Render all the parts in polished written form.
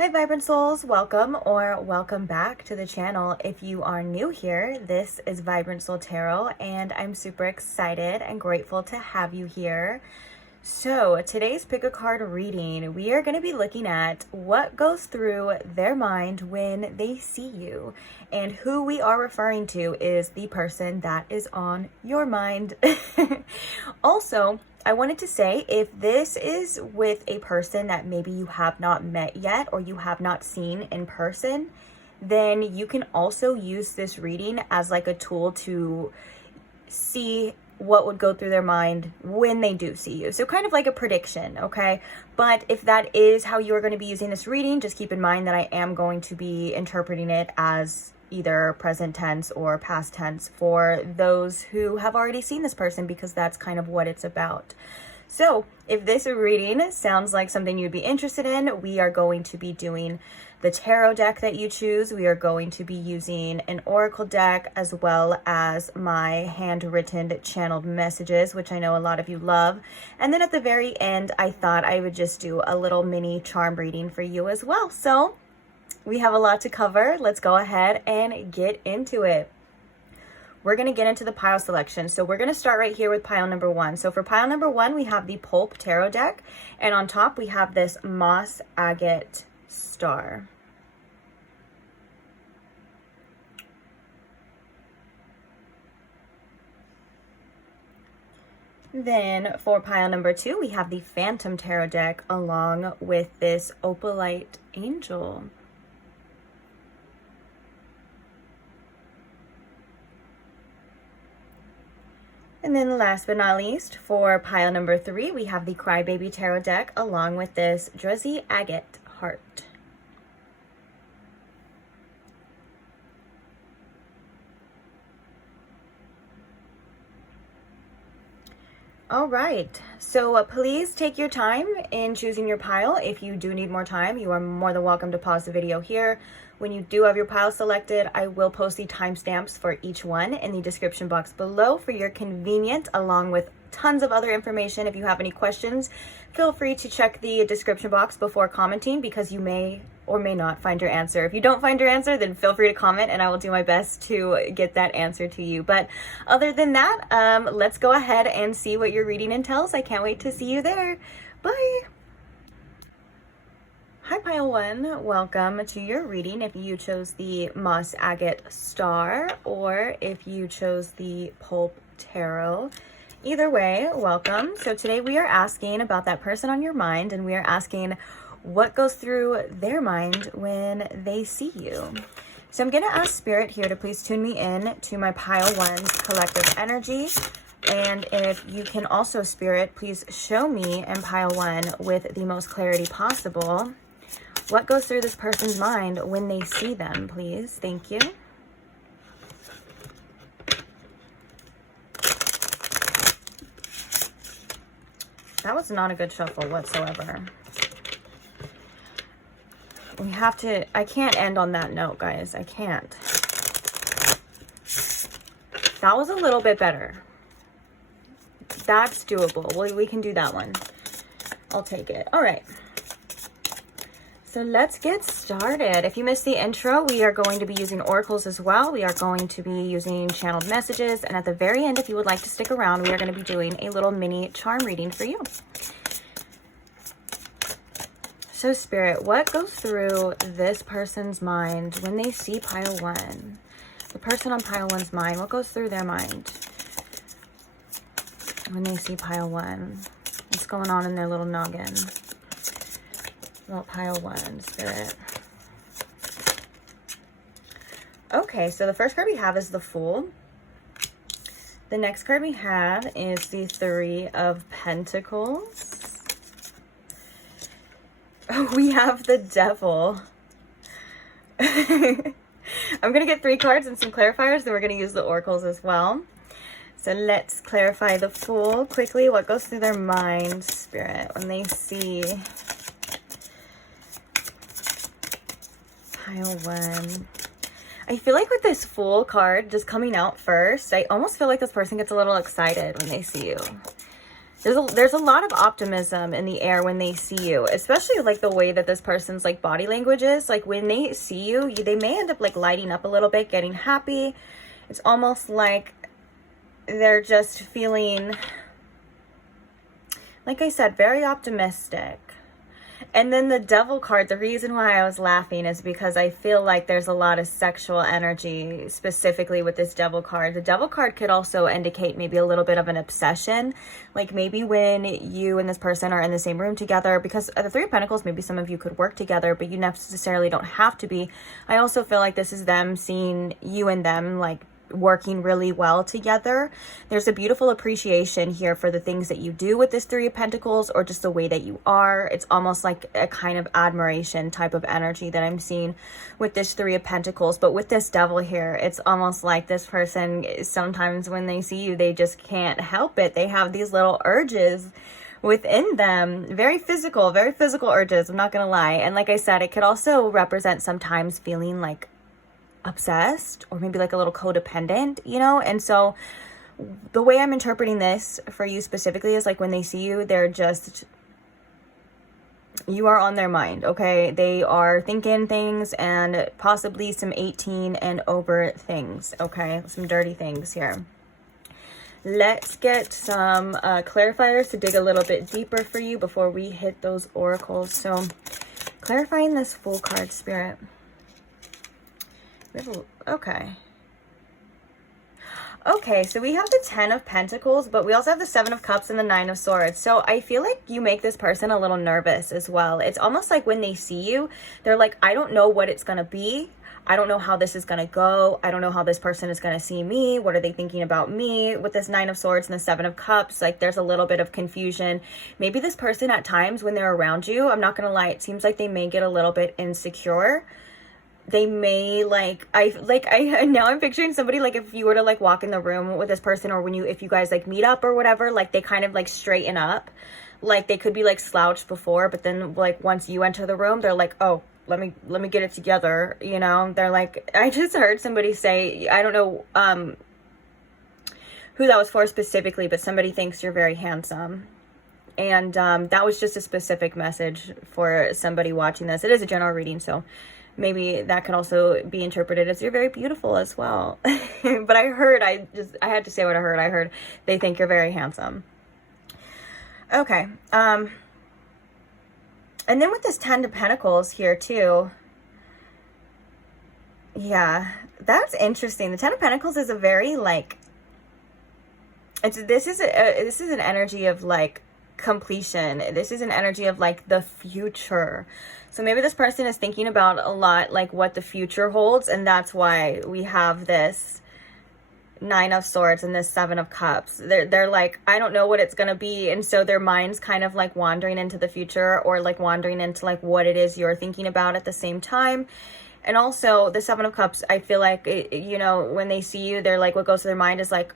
Hi Vibrant Souls, welcome or welcome back to the channel. If you are new here, this is Vibrant Soul Tarot and I'm super excited and grateful to have you here. So today's pick a card reading, we are going to be looking at what goes through their mind when they see you. And who we are referring to is the person that is on your mind. Also, I wanted to say, if this is with a person that maybe you have not met yet or you have not seen in person, then you can also use this reading as like a tool to see what would go through their mind when they do see you. So kind of like a prediction, okay? But if that is how you are going to be using this reading, just keep in mind that I am going to be interpreting it as either present tense or past tense for those who have already seen this person, because that's kind of what it's about. So if this reading sounds like something you'd be interested in, we are going to be doing the tarot deck that you choose. We are going to be using an oracle deck as well as my handwritten channeled messages, which I know a lot of you love. And then at the very end, I thought I would just do a little mini charm reading for you as well. So we have a lot to cover. Let's go ahead and get into it. We're going to get into the pile selection. So we're going to start right here with pile number 1. So for pile number 1, we have the Pulp tarot deck. And on top, we have this moss agate star. Then for pile number 2, we have the Phantom tarot deck along with this opalite angel. And then last but not least, for pile number 3, we have the Crybaby tarot deck along with this Druzzy agate heart. All right, so please take your time in choosing your pile. If you do need more time, you are more than welcome to pause the video here. When you do have your pile selected, I will post the timestamps for each one in the description box below for your convenience, along with tons of other information. If you have any questions, feel free to check the description box before commenting, because you may or may not find your answer. If you don't find your answer, then feel free to comment and I will do my best to get that answer to you. But other than that, let's go ahead and see what your reading entails. I can't wait to see you there. Bye. Hi pile 1, welcome to your reading. If you chose the moss agate star or if you chose the Pulp tarot, either way, welcome. So today we are asking about that person on your mind, and we are asking what goes through their mind when they see you. So I'm going to ask Spirit here to please tune me in to my pile 1's collective energy. And if you can also, Spirit, please show me in pile 1 with the most clarity possible what goes through this person's mind when they see them, please. Thank you. That was not a good shuffle whatsoever. We have to, I can't end on that note, guys. I can't. That was a little bit better. That's doable. We can do that one. I'll take it. All right. So let's get started. If you missed the intro, we are going to be using oracles as well. We are going to be using channeled messages. And at the very end, if you would like to stick around, we are going to be doing a little mini charm reading for you. So Spirit, what goes through this person's mind when they see pile 1? The person on pile 1's mind, what goes through their mind when they see pile 1? What's going on in their little noggin? About pile 1, Spirit. Okay, so the first card we have is the Fool. The next card we have is the 3 of Pentacles. We have the Devil. I'm going to get 3 cards and some clarifiers, then we're going to use the oracles as well. So let's clarify the Fool quickly. What goes through their mind, Spirit, when they see pile 1? I feel like with this Fool card just coming out first, I almost feel like this person gets a little excited when they see you. There's a lot of optimism in the air when they see you, especially like the way that this person's like body language is. Like when they see you, they may end up like lighting up a little bit, getting happy. It's almost like they're just feeling, like I said, very optimistic. And then the Devil card, the reason why I was laughing is because I feel like there's a lot of sexual energy specifically with this Devil card. The Devil card could also indicate maybe a little bit of an obsession. Like maybe when you and this person are in the same room together, because the Three of Pentacles, maybe some of you could work together, but you necessarily don't have to be. I also feel like this is them seeing you and them like working really well together. There's a beautiful appreciation here for the things that you do with this Three of Pentacles, or just the way that you are. It's almost like a kind of admiration type of energy that I'm seeing with this Three of Pentacles. But with this Devil here, it's almost like this person, sometimes when they see you, they just can't help it. They have these little urges within them, very physical urges, I'm not gonna lie. And like I said, it could also represent sometimes feeling like obsessed or maybe like a little codependent, you know? And so the way I'm interpreting this for you specifically is like when they see you, they're just, you are on their mind, okay? They are thinking things and possibly some 18 and over things, okay? Some dirty things here. Let's get some clarifiers to dig a little bit deeper for you before we hit those oracles. So clarifying this Fool card, Spirit. Okay. Okay, so we have the 10 of Pentacles, but we also have the 7 of Cups and the 9 of Swords. So I feel like you make this person a little nervous as well. It's almost like when they see you, they're like, I don't know what it's going to be. I don't know how this is going to go. I don't know how this person is going to see me. What are they thinking about me? With this 9 of Swords and the 7 of Cups, like there's a little bit of confusion. Maybe this person at times when they're around you, I'm not going to lie, it seems like they may get a little bit insecure. They may now I'm picturing somebody like if you were to like walk in the room with this person, or if you guys like meet up or whatever, like they kind of like straighten up. Like they could be like slouched before, but then like once you enter the room, they're like, oh, let me get it together, you know? They're like, I just heard somebody say, I don't know who that was for specifically, but somebody thinks you're very handsome. And that was just a specific message for somebody watching this. It is a general reading, so maybe that could also be interpreted as you're very beautiful as well. But I had to say what I heard. I heard they think you're very handsome. Okay. And then with this 10 of Pentacles here too. Yeah, that's interesting. The 10 of Pentacles is a very like, this is an energy of like completion. This is an energy of like the future. So maybe this person is thinking about a lot like what the future holds, and that's why we have this 9 of Swords and this 7 of Cups. They're like, I don't know what it's gonna be, and so their mind's kind of like wandering into the future, or like wandering into like what it is you're thinking about at the same time. And also the 7 of Cups, I feel like you know, when they see you, they're like, what goes to their mind is like,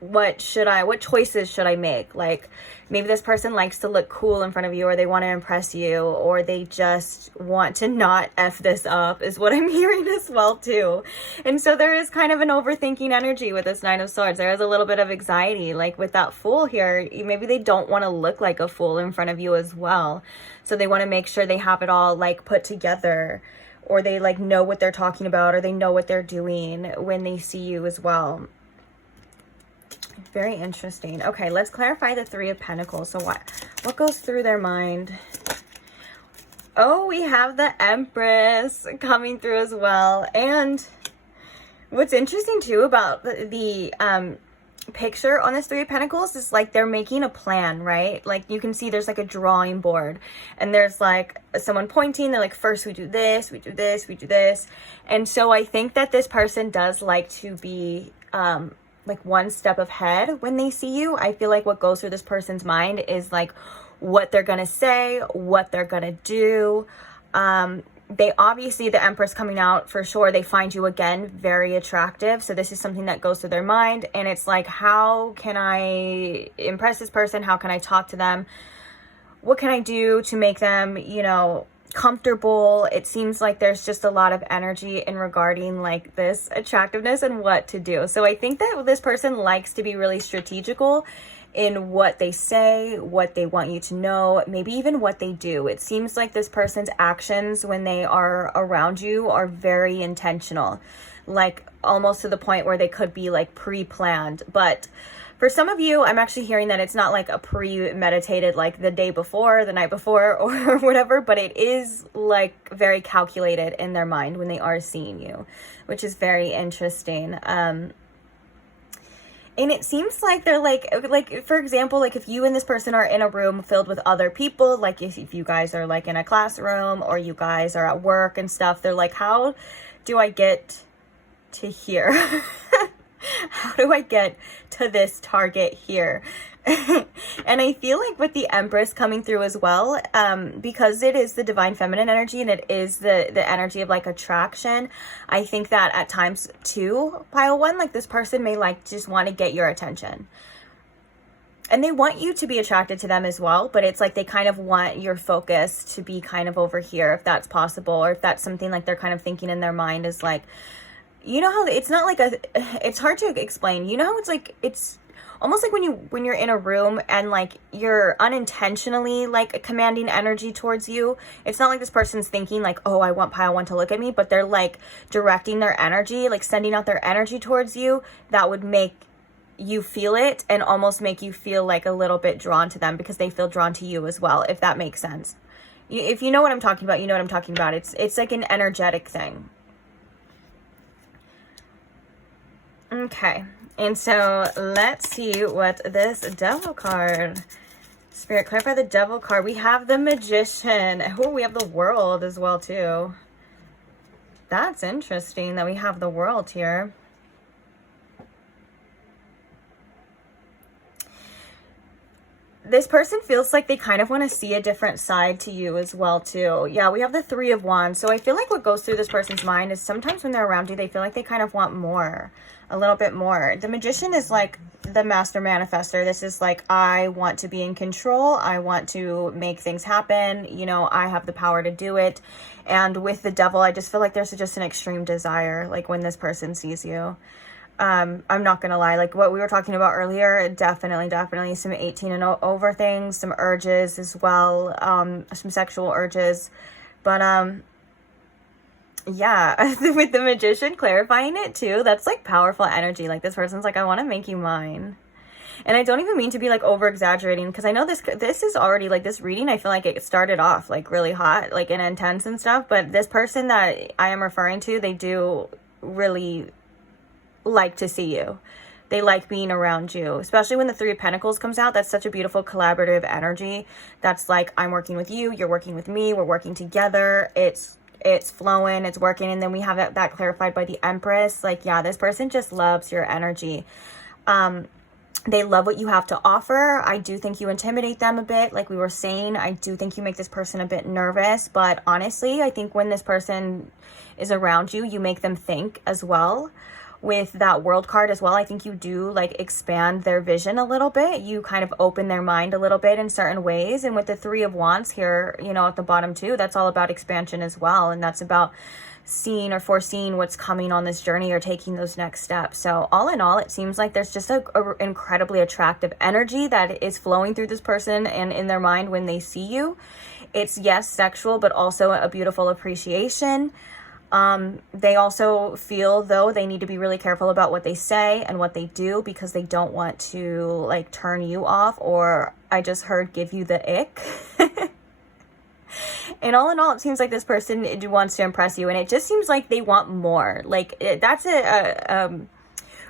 what choices should I make? Like maybe this person likes to look cool in front of you, or they want to impress you, or they just want to not F this up, is what I'm hearing as well too. And so there is kind of an overthinking energy with this 9 of Swords. There is a little bit of anxiety, like with that Fool here. Maybe they don't want to look like a fool in front of you as well. So they want to make sure they have it all like put together, or they like know what they're talking about, or they know what they're doing when they see you as well. Very interesting. Okay, let's clarify the 3 of Pentacles. So what goes through their mind? Oh, we have the Empress coming through as well. And what's interesting too about the picture on this 3 of Pentacles is like they're making a plan, right? Like you can see there's like a drawing board, and there's like someone pointing. They're like, first we do this, we do this, we do this. And so I think that this person does like to be like one step ahead when they see you. I feel like what goes through this person's mind is like what they're gonna say, what they're gonna do. They obviously, the Empress coming out for sure, they find you again very attractive. So this is something that goes through their mind, and it's like, how can I impress this person? How can I talk to them? What can I do to make them, you know, comfortable? It seems like there's just a lot of energy in regarding like this attractiveness and what to do. So I think that this person likes to be really strategical in what they say, what they want you to know, maybe even what they do. It seems like this person's actions when they are around you are very intentional, like almost to the point where they could be like pre-planned. But for some of you, I'm actually hearing that it's not like a premeditated, like the day before, the night before, or whatever, but it is like very calculated in their mind when they are seeing you, which is very interesting. And it seems like they're like, for example, like if you and this person are in a room filled with other people, like if you guys are like in a classroom or you guys are at work and stuff, they're like, how do I get to here? How do I get to this target here? And I feel like with the Empress coming through as well, because it is the divine feminine energy and it is the energy of like attraction, I think that at times too, pile one, like this person may like just want to get your attention. And they want you to be attracted to them as well, but it's like they kind of want your focus to be kind of over here, if that's possible, or if that's something like they're kind of thinking in their mind is like, you know how it's not like it's hard to explain. You know how it's like, it's almost like when you're in a room and like you're unintentionally like commanding energy towards you. It's not like this person's thinking like, oh, I want pile one to look at me, but they're like directing their energy, like sending out their energy towards you. That would make you feel it and almost make you feel like a little bit drawn to them because they feel drawn to you as well, if that makes sense. If you know what I'm talking about, you know what I'm talking about. It's like an energetic thing. Okay, and so let's see what this Devil card, Spirit, clarify the Devil card. We have the Magician. Oh, we have the World as well too. That's interesting that we have the World here. This person feels like they kind of want to see a different side to you as well too. Yeah, we have the Three of Wands. So I feel like what goes through this person's mind is sometimes when they're around you, they feel like they kind of want more, a little bit more. The Magician is like the master manifester. This is like, I want to be in control. I want to make things happen. You know, I have the power to do it. And with the Devil, I just feel like there's just an extreme desire, like when this person sees you. I'm not gonna lie, like what we were talking about earlier, definitely some 18 and over things, some urges as well, some sexual urges. But yeah, with the Magician clarifying it too, that's like powerful energy. Like this person's like, I want to make you mine. And I don't even mean to be like over exaggerating, because I know this is already like, this reading, I feel like it started off like really hot, like and intense and stuff, but this person that I am referring to, they do really like to see you. They like being around you, especially when the Three of Pentacles comes out. That's such a beautiful collaborative energy. That's like, I'm working with you, you're working with me, we're working together. It's flowing, it's working. And then we have that clarified by the Empress. Like, yeah, this person just loves your energy. They love what you have to offer. I do think you intimidate them a bit. Like we were saying, I do think you make this person a bit nervous, but honestly, I think when this person is around you, you make them think as well. With that World card as well, I think you do like expand their vision a little bit. You kind of open their mind a little bit in certain ways. And with the Three of Wands here, you know, at the bottom too, that's all about expansion as well. And that's about seeing or foreseeing what's coming on this journey or taking those next steps. So all in all, it seems like there's just a incredibly attractive energy that is flowing through this person and in their mind when they see you. It's, yes, sexual, but also a beautiful appreciation. They also feel though they need to be really careful about what they say and what they do, because they don't want to like turn you off, or I just heard give you the ick. And all in all, it seems like this person wants to impress you, and it just seems like they want more. Like that's a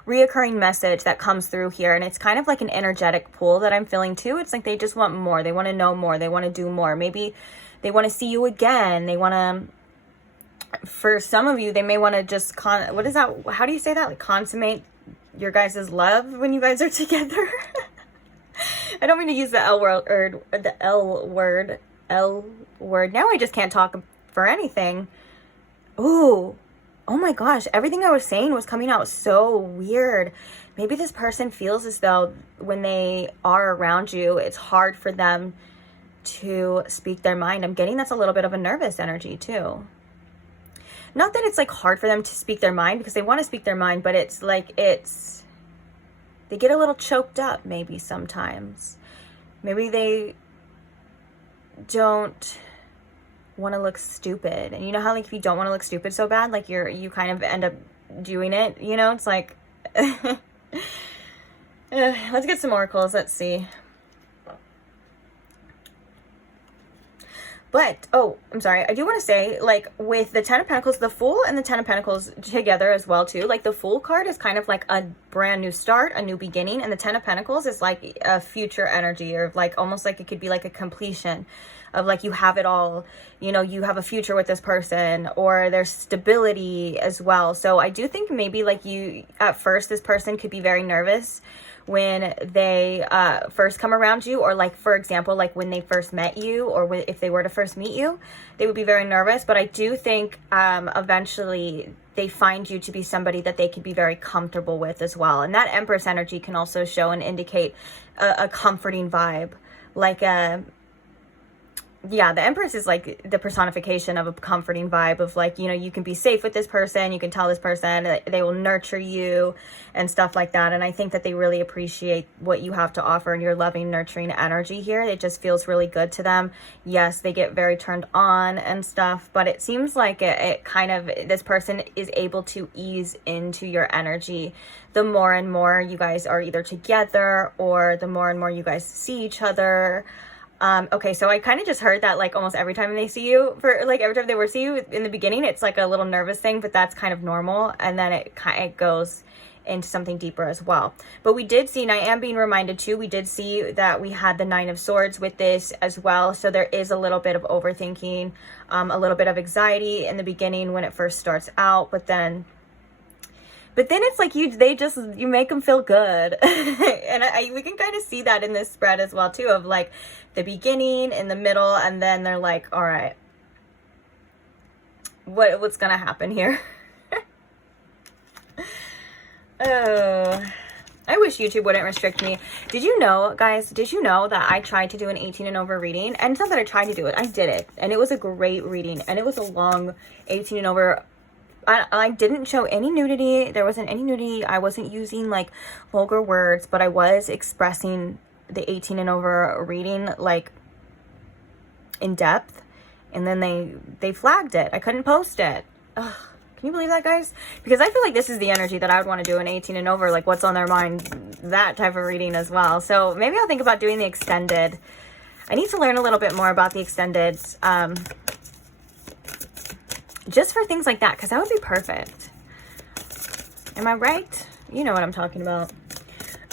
reoccurring message that comes through here, and it's kind of like an energetic pull that I'm feeling too. It's like they just want more. They want to know more. They want to do more. Maybe they want to see you again. They want to, for some of you, they may want to just what is that? How do you say that? Like consummate your guys' love when you guys are together. I don't mean to use the L word. Now I just can't talk for anything. Ooh, oh my gosh. Everything I was saying was coming out so weird. Maybe this person feels as though when they are around you, it's hard for them to speak their mind. I'm getting that's a little bit of a nervous energy too. Not that it's like hard for them to speak their mind, because they want to speak their mind, but it's like, it's they get a little choked up maybe sometimes. Maybe they don't want to look stupid. And you know how like if you don't want to look stupid so bad, like you kind of end up doing it, you know? It's like let's get some oracles. Let's see. But, oh, I'm sorry. I do want to say, like, with the Ten of Pentacles, the Fool and the Ten of Pentacles together as well, too. Like, the Fool card is kind of like a brand new start, a new beginning. And the Ten of Pentacles is like a future energy, or like almost like it could be like a completion of like you have it all. You know, you have a future with this person, or there's stability as well. So I do think maybe like you, at first, this person could be very nervous when they first come around you, or like, for example, like when they first met you, or if they were to first meet you, they would be very nervous. But I do think eventually they find you to be somebody that they could be very comfortable with as well. And that Empress energy can also show and indicate a comforting vibe, like yeah, the Empress is like the personification of a comforting vibe of like, you know, you can be safe with this person. You can tell this person that they will nurture you and stuff like that. And I think that they really appreciate what you have to offer and your loving, nurturing energy here. It just feels really good to them. Yes, they get very turned on and stuff, but it seems like it kind of, this person is able to ease into your energy the more and more you guys are either together, or the more and more you guys see each other. Okay, so I kind of just heard that like almost every time they see you, for like every time they were see you in the beginning, it's like a little nervous thing, but that's kind of normal. And then it goes into something deeper as well. But we did see, and I am being reminded too, we did see that we had the Nine of Swords with this as well. So there is a little bit of overthinking, a little bit of anxiety in the beginning when it first starts out, but then it's like you make them feel good. And we can kind of see that in this spread as well too, of like the beginning, in the middle, and then they're like, all right, what's gonna happen here? Oh, I wish YouTube wouldn't restrict me. Did you know, guys, that I tried to do an 18 and over reading? And it's not that I tried to do it, I did it. And it was a great reading, and it was a long 18 and over. I didn't show any nudity. There wasn't any nudity. I wasn't using like vulgar words, but I was expressing the 18 and over reading like in depth. And then they flagged it. I couldn't post it. Ugh, can you believe that, guys? Because I feel like this is the energy that I would want to do an 18 and over, like what's on their mind, that type of reading as well. So maybe I'll think about doing the extended. I need to learn a little bit more about the extended, just for things like that, because that would be perfect. Am I right? You know what I'm talking about.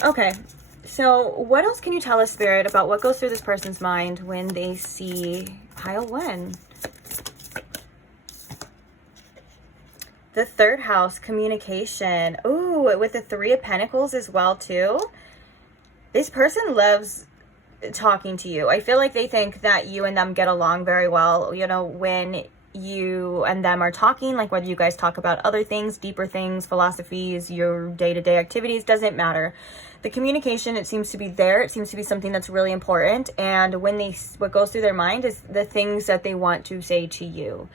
Okay, so what else can you tell us, Spirit, about what goes through this person's mind when they see pile one? The third house, communication. Ooh, with the Three of Pentacles as well, too. This person loves talking to you. I feel like they think that you and them get along very well, you know, when you and them are talking, like whether you guys talk about other things, deeper things, philosophies, your day-to-day activities, doesn't matter. The communication, it seems to be there. It seems to be something that's really important. And when what goes through their mind is the things that they want to say to you.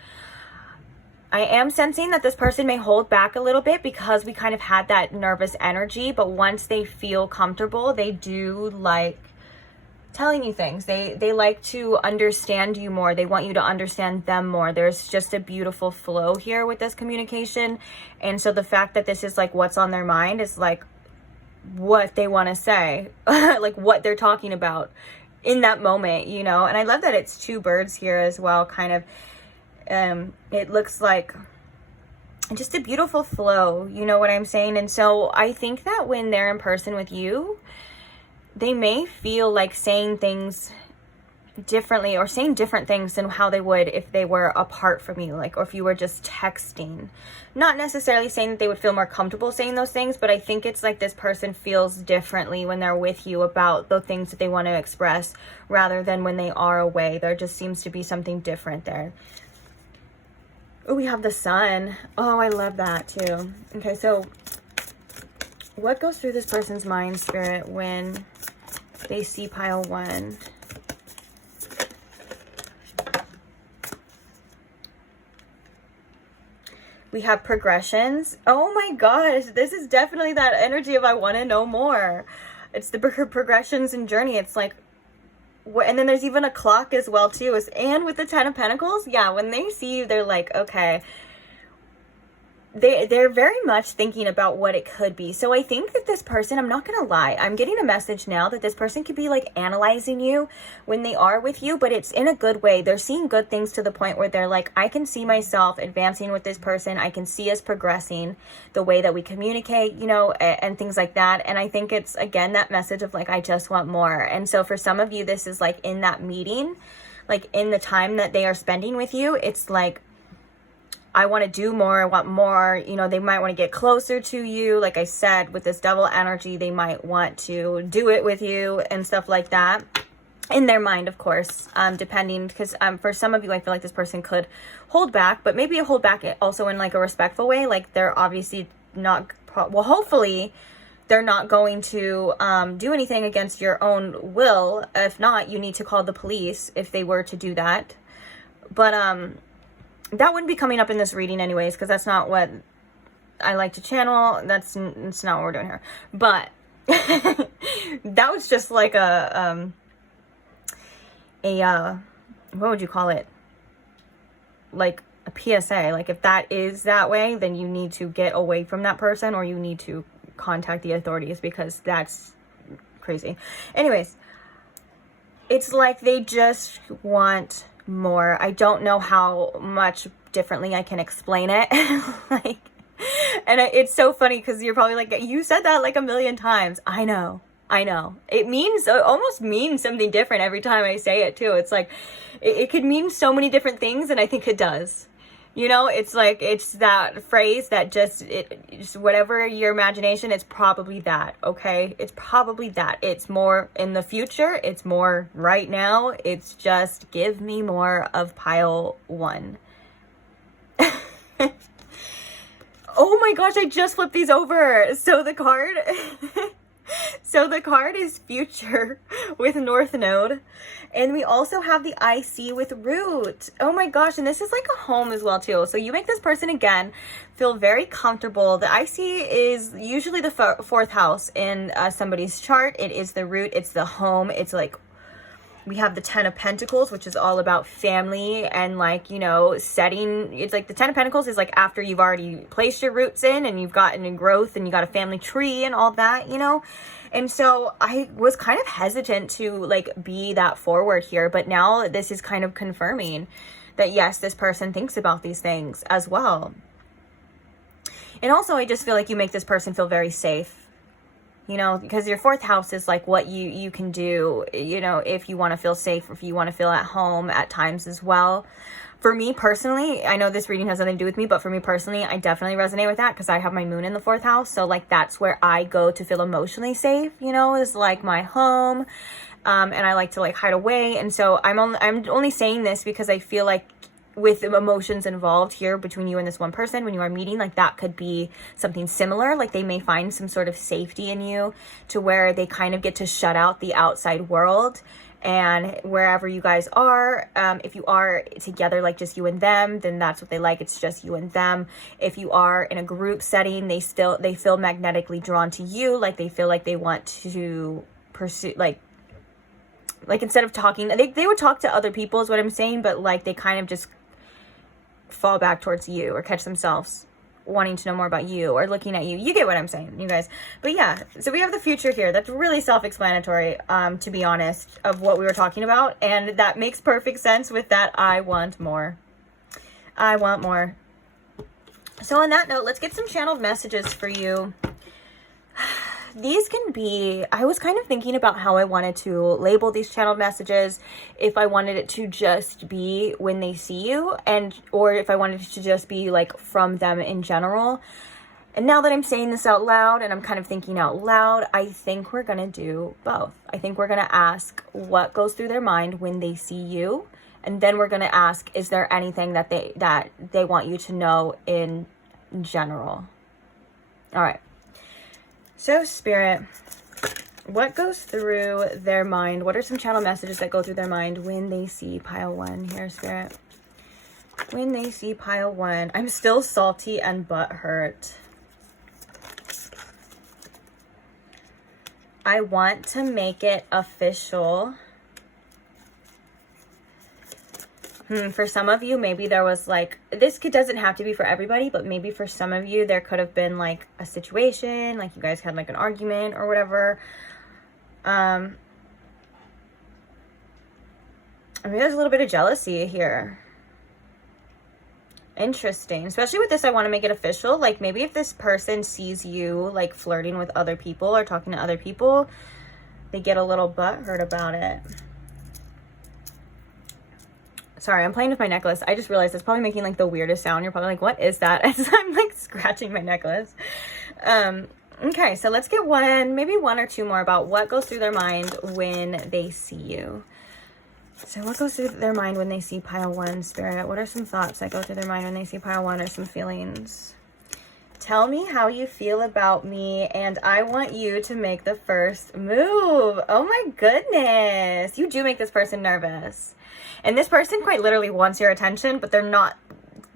I am sensing that this person may hold back a little bit because we kind of had that nervous energy, but once they feel comfortable, they do like telling you things. They like to understand you more. They want you to understand them more. There's just a beautiful flow here with this communication. And so the fact that this is like what's on their mind is like what they want to say, like what they're talking about in that moment, you know. And I love that it's two birds here as well, kind of. It looks like just a beautiful flow, you know what I'm saying? And so I think that when they're in person with you, they may feel like saying things differently, or saying different things than how they would if they were apart from you, like, or if you were just texting. Not necessarily saying that they would feel more comfortable saying those things, but I think it's like this person feels differently when they're with you about the things that they want to express rather than when they are away. There just seems to be something different there. Oh, we have the Sun. Oh, I love that too. Okay, so what goes through this person's mind, Spirit, when they see pile one? We have progressions. Oh my gosh, this is definitely that energy of I want to know more. It's the progressions and journey. It's like, and then there's even a clock as well too. And with the Ten of Pentacles, yeah, when they see you, they're like, okay, they're very much thinking about what it could be. So I think that this person, I'm not gonna lie, I'm getting a message now that this person could be like analyzing you when they are with you, but it's in a good way. They're seeing good things to the point where they're like, I can see myself advancing with this person. I can see us progressing, the way that we communicate, you know, and things like that. And I think it's, again, that message of like, I just want more. And so for some of you, this is like in that meeting, like in the time that they are spending with you, it's like, I want to do more, I want more, you know, they might want to get closer to you. Like I said, with this double energy, they might want to do it with you and stuff like that. In their mind, of course, depending, because for some of you, I feel like this person could hold back, but maybe hold back also in like a respectful way. Like they're obviously not, well, hopefully they're not going to do anything against your own will. If not, you need to call the police if they were to do that. But, that wouldn't be coming up in this reading anyways, because that's not what I like to channel. That's not what we're doing here. But that was just like a what would you call it? Like a PSA. Like if that is that way, then you need to get away from that person, or you need to contact the authorities, because that's crazy. Anyways, it's like they just want more. I don't know how much differently I can explain it. Like, and it's so funny because you're probably like, you said that like a million times. I know. It almost means something different every time I say it too. It's like, it could mean so many different things, and I think it does. You know, it's like, it's that phrase that just whatever your imagination, it's probably that, okay? It's probably that. It's more in the future. It's more right now. It's just, give me more of pile one. Oh my gosh, I just flipped these over. So the card... So the card is future with North Node. And we also have the IC with root. Oh my gosh. And this is like a home as well too. So you make this person, again, feel very comfortable. The IC is usually the fourth house in somebody's chart. It is the root. It's the home. It's like, we have the Ten of Pentacles, which is all about family and like, you know, setting. It's like the Ten of Pentacles is like after you've already placed your roots in and you've gotten in growth and you got a family tree and all that, you know. And so I was kind of hesitant to like be that forward here, but now this is kind of confirming that yes, this person thinks about these things as well. And also I just feel like you make this person feel very safe. You know, because your fourth house is like what you can do, you know, if you want to feel safe, if you want to feel at home at times as well. For me personally, I know this reading has nothing to do with me, but for me personally, I definitely resonate with that because I have my moon in the fourth house. So like, that's where I go to feel emotionally safe, you know, is like my home. And I like to like hide away. And so I'm only saying this because I feel like with emotions involved here between you and this one person, when you are meeting, like that could be something similar. Like they may find some sort of safety in you to where they kind of get to shut out the outside world. And wherever you guys are, if you are together, like just you and them, then that's what they like. It's just you and them. If you are in a group setting, they feel magnetically drawn to you. Like they feel like they want to pursue, like instead of talking, they would talk to other people is what I'm saying, but like they kind of just fall back towards you or catch themselves wanting to know more about you or looking at you. You get what I'm saying, you guys. But yeah, so we have the future here. That's really self-explanatory, to be honest, of what we were talking about. And that makes perfect sense with that. I want more. I want more. So on that note, let's get some channeled messages for you. These can be, I was kind of thinking about how I wanted to label these channeled messages, if I wanted it to just be when they see you, or if I wanted it to just be like from them in general. And now that I'm saying this out loud and I'm kind of thinking out loud, I think we're going to do both. I think we're going to ask what goes through their mind when they see you. And then we're going to ask, is there anything that they want you to know in general? All right. So Spirit, what goes through their mind? What are some channel messages that go through their mind when they see pile one here, Spirit? when they see pile 1. I'm still salty and butthurt. I want to make it official. For some of you, maybe there was like, this doesn't have to be for everybody, but maybe for some of you, there could have been like a situation, like you guys had like an argument or whatever. I mean, there's a little bit of jealousy here. Interesting. Especially with this, I want to make it official. Like maybe if this person sees you like flirting with other people or talking to other people, they get a little butthurt about it. Sorry, I'm playing with my necklace. I just realized it's probably making like the weirdest sound. You're probably like, what is that? As I'm like scratching my necklace. Okay, so let's get maybe one or two more about what goes through their mind when they see you. So what goes through their mind when they see pile 1, Spirit? What are some thoughts that go through their mind when they see pile 1, or some feelings? Tell me how you feel about me, and I want you to make the first move. Oh my goodness. You do make this person nervous. And this person quite literally wants your attention, but they're not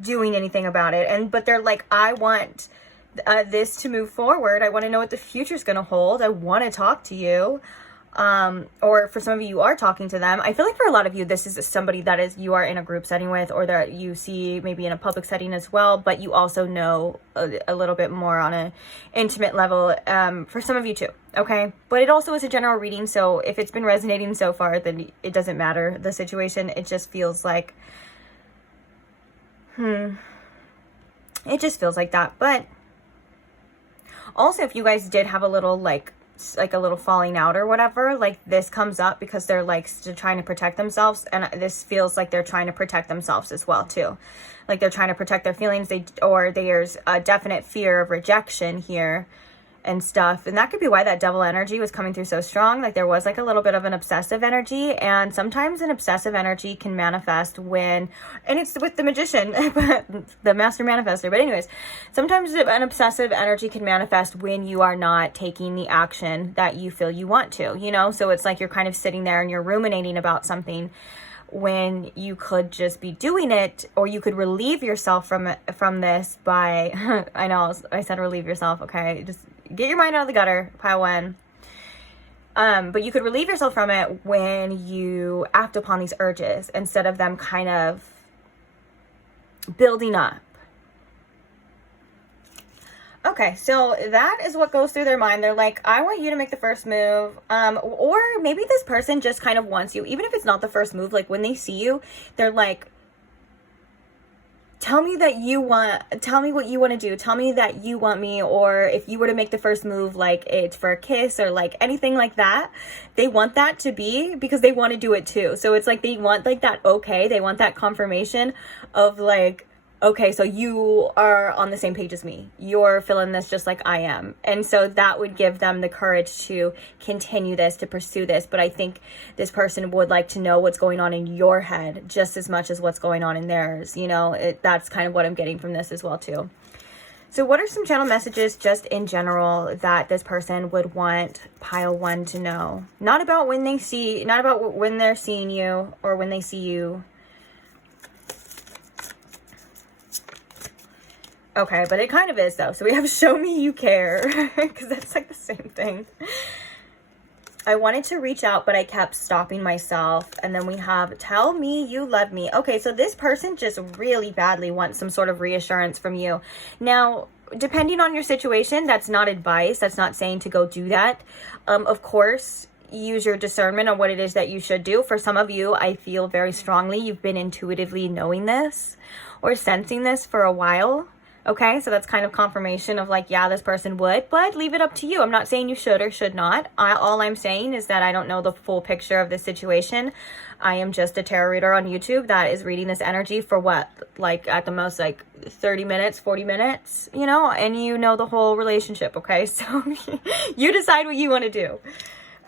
doing anything about it. But they're like, I want this to move forward. I want to know what the future's going to hold. I want to talk to you. Or for some of you, you are talking to them. I feel like for a lot of you, this is somebody that you are in a group setting with, or that you see maybe in a public setting as well, but you also know a little bit more on an intimate level, for some of you too. Okay. But it also is a general reading. So if it's been resonating so far, then it doesn't matter the situation. It just feels like, it just feels like that. But also, if you guys did have a little like a little falling out or whatever, like this comes up because they're like trying to protect themselves, and this feels like they're trying to protect themselves as well too, like they're trying to protect their feelings, or there's a definite fear of rejection here and stuff. And that could be why that devil energy was coming through so strong. Like there was like a little bit of an obsessive energy, and sometimes an obsessive energy can manifest when, and it's with the magician, the master manifester. But anyways, sometimes an obsessive energy can manifest when you are not taking the action that you feel you want to, you know? So it's like you're kind of sitting there and you're ruminating about something when you could just be doing it, or you could relieve yourself from this by, I know I said relieve yourself. Okay. Just get your mind out of the gutter, pile 1. But you could relieve yourself from it when you act upon these urges instead of them kind of building up. Okay, so that is what goes through their mind. They're like, I want you to make the first move. Or maybe this person just kind of wants you, even if it's not the first move, like when they see you, they're like, tell me what you want to do. Tell me that you want me. Or if you were to make the first move, like it's for a kiss or like anything like that, they want that to be because they want to do it too. So it's like they want like that, okay, they want that confirmation of like, okay, so you are on the same page as me. You're feeling this just like I am. And so that would give them the courage to continue this, to pursue this. But I think this person would like to know what's going on in your head just as much as what's going on in theirs. You know, that's kind of what I'm getting from this as well too. So what are some channel messages just in general that this person would want pile 1 to know? Not about when they're seeing you or when they see you. Okay, but it kind of is though. So we have show me you care, because that's like the same thing. I wanted to reach out, but I kept stopping myself. And then we have tell me you love me. Okay, so this person just really badly wants some sort of reassurance from you. Now, depending on your situation, that's not advice. That's not saying to go do that. Of course, use your discernment on what it is that you should do. For some of you, I feel very strongly you've been intuitively knowing this or sensing this for a while. Okay, so that's kind of confirmation of like, yeah, this person would, but leave it up to you. I'm not saying you should or should not. All I'm saying is that I don't know the full picture of the situation. I am just a tarot reader on YouTube that is reading this energy for what, like at the most like 30 minutes, 40 minutes, you know, and you know the whole relationship. Okay, so you decide what you want to do.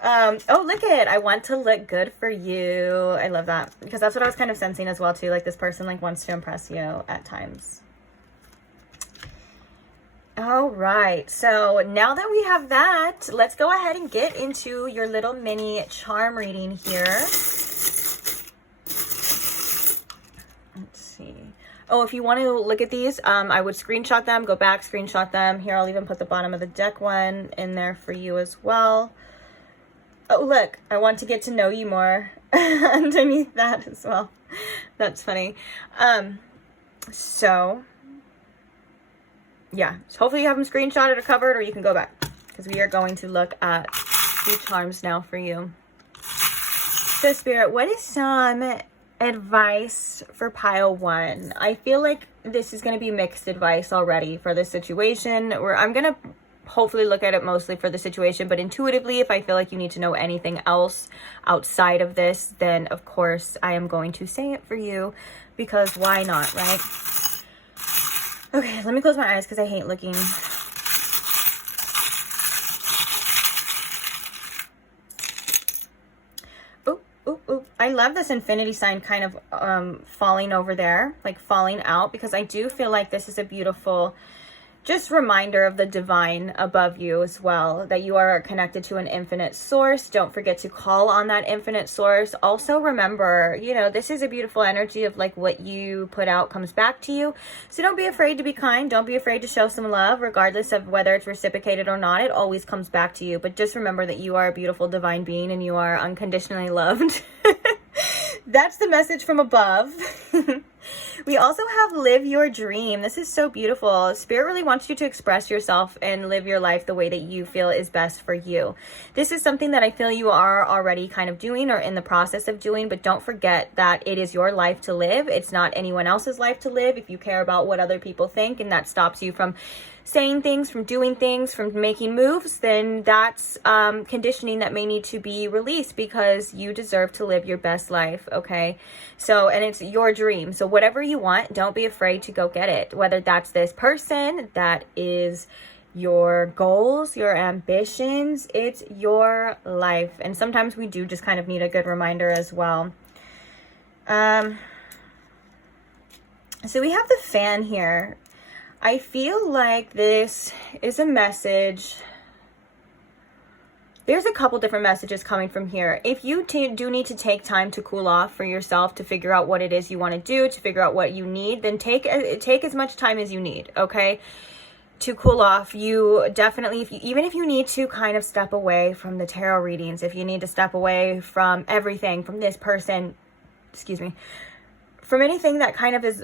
Oh, look at it. I want to look good for you. I love that, because that's what I was kind of sensing as well too. Like this person like wants to impress you at times. All right, so now that we have that, let's go ahead and get into your little mini charm reading here. Let's see. Oh, if you want to look at these, I would screenshot them, go back, screenshot them. Here, I'll even put the bottom of the deck one in there for you as well. Oh, look, I want to get to know you more underneath that as well. That's funny. So, yeah, so hopefully you have them screenshotted or covered, or you can go back, because we are going to look at the charms now for you. So, Spirit, what is some advice for pile 1? I feel like this is going to be mixed advice already for this situation, where I'm going to hopefully look at it mostly for the situation, but intuitively, if I feel like you need to know anything else outside of this, then of course I am going to say it for you, because why not, right? Okay, let me close my eyes because I hate looking. Ooh, I love this infinity sign kind of falling over there, like falling out, because I do feel like this is a beautiful just reminder of the divine above you as well, that you are connected to an infinite source. Don't forget to call on that infinite source. Also remember, you know, this is a beautiful energy of like what you put out comes back to you. So don't be afraid to be kind. Don't be afraid to show some love, regardless of whether it's reciprocated or not. It always comes back to you. But just remember that you are a beautiful divine being and you are unconditionally loved. That's the message from above. We also have live your dream. This is so beautiful. Spirit really wants you to express yourself and live your life the way that you feel is best for you. This is something that I feel you are already kind of doing or in the process of doing, but don't forget that it is your life to live. It's not anyone else's life to live. If you care about what other people think and that stops you from saying things, from doing things, from making moves, then that's conditioning that may need to be released, because you deserve to live your best life, okay? So, and it's your dream. So whatever you want, don't be afraid to go get it. Whether that's this person, that is your goals, your ambitions, it's your life. And sometimes we do just kind of need a good reminder as well. So we have the Fan here. I feel like this is a message. There's a couple different messages coming from here. If you do need to take time to cool off for yourself, to figure out what it is you want to do, to figure out what you need, then take as much time as you need, okay? To cool off. You definitely, even if you need to kind of step away from the tarot readings, if you need to step away from everything, from this person, excuse me, from anything that kind of is,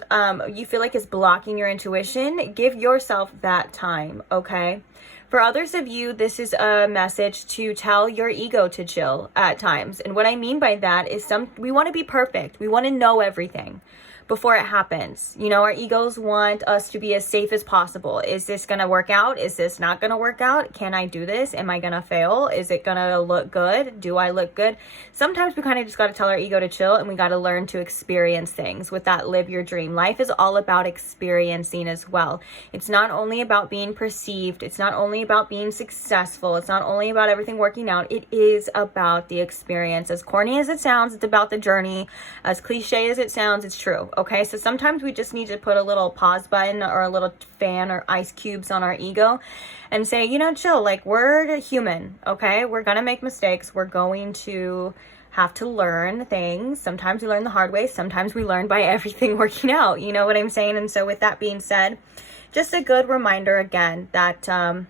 you feel like is blocking your intuition, give yourself that time, okay? For others of you, this is a message to tell your ego to chill at times. And what I mean by that is we want to be perfect. We want to know everything before it happens. You know, our egos want us to be as safe as possible. Is this going to work out? Is this not going to work out? Can I do this? Am I going to fail? Is it going to look good? Do I look good? Sometimes we kind of just got to tell our ego to chill, and we got to learn to experience things with that live your dream. Life is all about experiencing as well. It's not only about being perceived. It's not only about being successful. It's not only about everything working out. It is about the experience. As corny as it sounds, it's about the journey. As cliche as it sounds, it's true. Okay, so sometimes we just need to put a little pause button or a little fan or ice cubes on our ego and say, you know, chill, like we're human, okay? We're gonna make mistakes. We're going to have to learn things. Sometimes we learn the hard way. Sometimes we learn by everything working out. You know what I'm saying? And so with that being said, just a good reminder again that to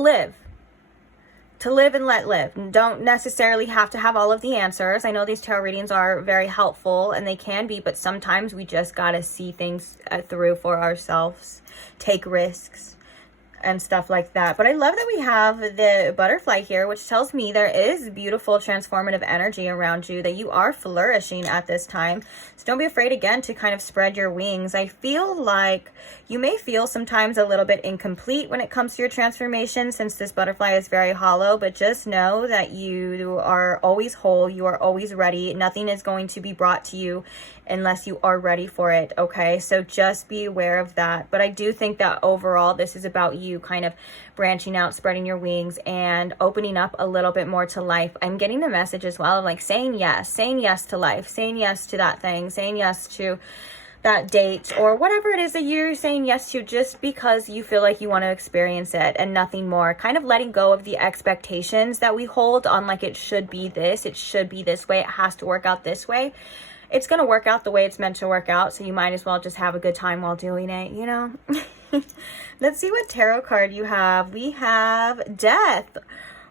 live and let live. Don't necessarily have to have all of the answers. I know these tarot readings are very helpful, and they can be, but sometimes we just got to see things through for ourselves, take risks and stuff like that. But I love that we have the butterfly here, which tells me there is beautiful transformative energy around you, that you are flourishing at this time. So don't be afraid, again, to kind of spread your wings. I feel like you may feel sometimes a little bit incomplete when it comes to your transformation, since this butterfly is very hollow, but just know that you are always whole. You are always ready. Nothing is going to be brought to you unless you are ready for it, okay? So just be aware of that. But I do think that overall, this is about you kind of branching out, spreading your wings, and opening up a little bit more to life. I'm getting a message as well of like saying yes to life, saying yes to that thing, saying yes to that date, or whatever it is that you're saying yes to, just because you feel like you want to experience it and nothing more. Kind of letting go of the expectations that we hold on, like it should be this way, it has to work out this way. it's going to work out the way it's meant to work out. So you might as well just have a good time while doing it, you know? Let's see what tarot card you have. We have Death.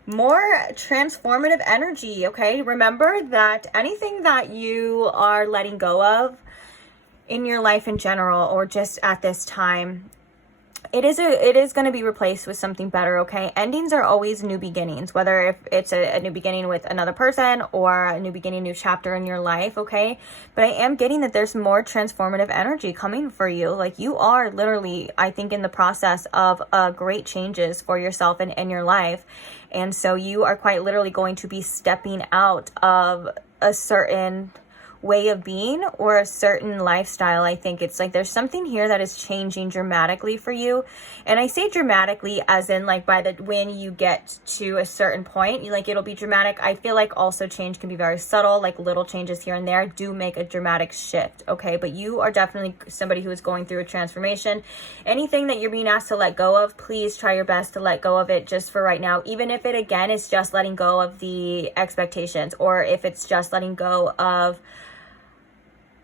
More transformative energy, okay? Remember that anything that you are letting go of in your life in general, or just at this time, it is going to be replaced with something better, okay? Endings are always new beginnings, whether if it's a new beginning with another person or a new beginning, new chapter in your life, okay? But I am getting that there's more transformative energy coming for you. Like, you are literally, I think, in the process of great changes for yourself and in your life. And so you are quite literally going to be stepping out of a certain way of being or a certain lifestyle. I think it's like there's something here that is changing dramatically for you. And I say dramatically as in like when you get to a certain point, like it'll be dramatic. I feel like also change can be very subtle, like little changes here and there do make a dramatic shift, okay? But you are definitely somebody who is going through a transformation. Anything that you're being asked to let go of, please try your best to let go of it just for right now, even if it again is just letting go of the expectations, or if it's just letting go of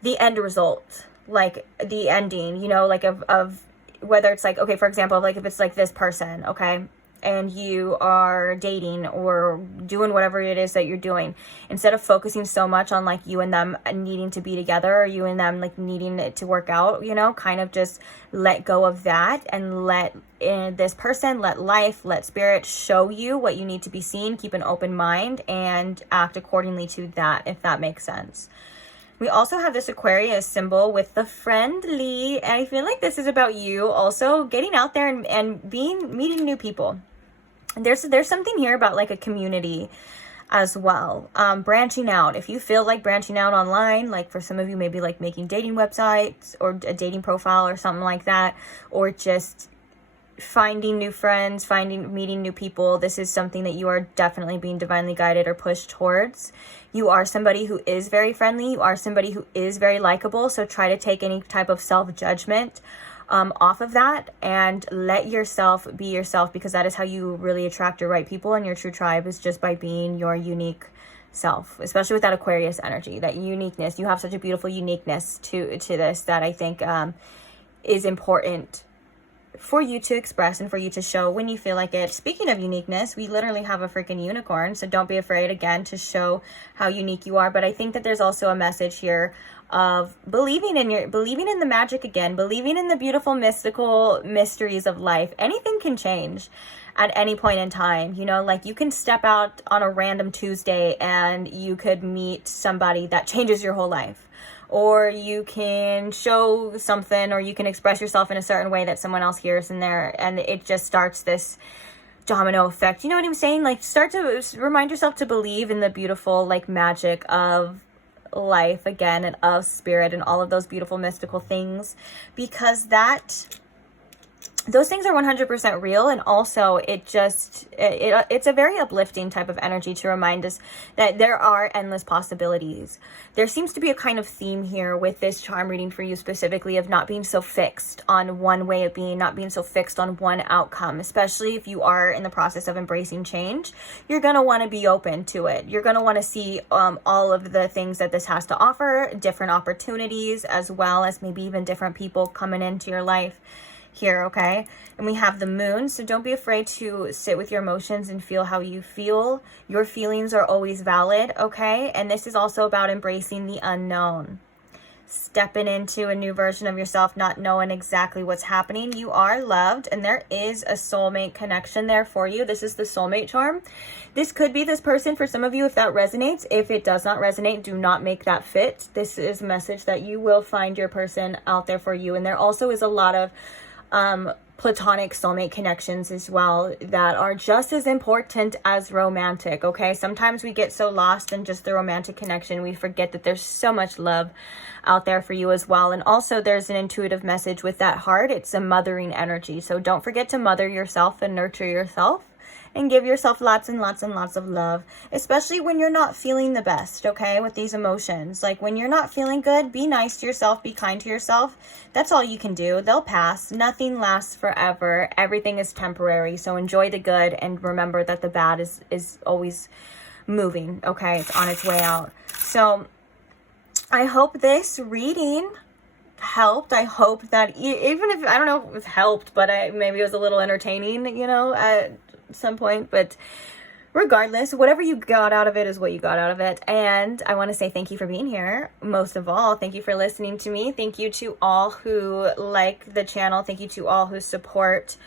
the end result, like the ending, you know, like of whether it's like, okay, for example, like if it's like this person, okay, and you are dating or doing whatever it is that you're doing, instead of focusing so much on like you and them needing to be together, or you and them like needing it to work out, you know, kind of just let go of that and let this person, let life, let spirit show you what you need to be seen. Keep an open mind and act accordingly to that, if that makes sense. We also have this Aquarius symbol with the friendly, and I feel like this is about you also getting out there and meeting new people. There's something here about like a community as well. Branching out. If you feel like branching out online, like for some of you, maybe like making dating websites or a dating profile or something like that, or just finding new friends, meeting new people. This is something that you are definitely being divinely guided or pushed towards. You are somebody who is very friendly. You are somebody who is very likable. So try to take any type of self-judgment off of that and let yourself be yourself, because that is how you really attract your right people and your true tribe, is just by being your unique self, especially with that Aquarius energy, that uniqueness. You have such a beautiful uniqueness to this that I think is important for you to express and for you to show when you feel like it. Speaking of uniqueness, we literally have a freaking unicorn, so don't be afraid again to show how unique you are. But I think that there's also a message here of believing in the magic again, believing in the beautiful mystical mysteries of life. Anything can change at any point in time, you know, like you can step out on a random Tuesday and you could meet somebody that changes your whole life. Or you can show something, or you can express yourself in a certain way that someone else hears in there, and it just starts this domino effect. You know what I'm saying? Like, start to remind yourself to believe in the beautiful, like, magic of life again, and of spirit, and all of those beautiful mystical things, because those things are 100% real. And also it's a very uplifting type of energy to remind us that there are endless possibilities. There seems to be a kind of theme here with this charm reading for you specifically of not being so fixed on one way of being, not being so fixed on one outcome, especially if you are in the process of embracing change. You're going to want to be open to it. You're going to want to see all of the things that this has to offer, different opportunities, as well as maybe even different people coming into your life here, okay? And we have the moon, so don't be afraid to sit with your emotions and feel how you feel. Your feelings are always valid, okay? And this is also about embracing the unknown, stepping into a new version of yourself, not knowing exactly what's happening. You are loved, and there is a soulmate connection there for you. This is the soulmate charm. This could be this person for some of you if that resonates. If it does not resonate, do not make that fit. This is a message that you will find your person out there for you. And there also is a lot of platonic soulmate connections as well that are just as important as romantic, okay? Sometimes we get so lost in just the romantic connection, we forget that there's so much love out there for you as well. And also there's an intuitive message with that heart. It's a mothering energy, so don't forget to mother yourself and nurture yourself and give yourself lots and lots and lots of love, especially when you're not feeling the best, okay, with these emotions. Like when you're not feeling good, be nice to yourself, be kind to yourself. That's all you can do. They'll pass. Nothing lasts forever. Everything is temporary. So enjoy the good and remember that the bad is always moving, okay? It's on its way out. So I hope this reading helped. I hope that even if, I don't know if it helped, but maybe it was a little entertaining, you know, at some point. But regardless, whatever you got out of it is what you got out of it. And I want to say thank you for being here. Most of all, thank you for listening to me. Thank you to all who like the channel. Thank you to all who support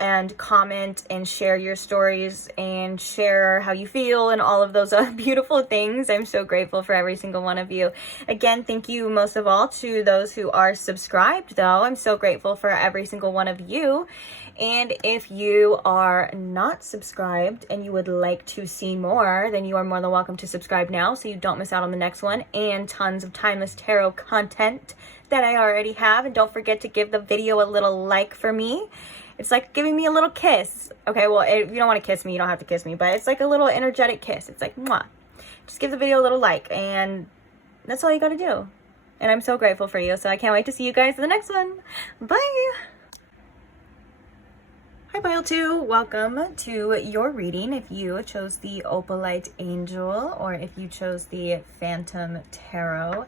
and comment and share your stories and share how you feel and all of those beautiful things. I'm so grateful for every single one of you. Again, thank you most of all to those who are subscribed, though. I'm so grateful for every single one of you. And if you are not subscribed and you would like to see more, then you are more than welcome to subscribe now so you don't miss out on the next one and tons of timeless tarot content that I already have. And don't forget to give the video a little like for me. It's like giving me a little kiss. Okay, well, if you don't want to kiss me, you don't have to kiss me, but it's like a little energetic kiss. It's like, mwah. Just give the video a little like, and that's all you got to do. And I'm so grateful for you, so I can't wait to see you guys in the next one. Bye! Hi, Pile 2. Welcome to your reading. If you chose the Opalite Angel or if you chose the Phantom Tarot,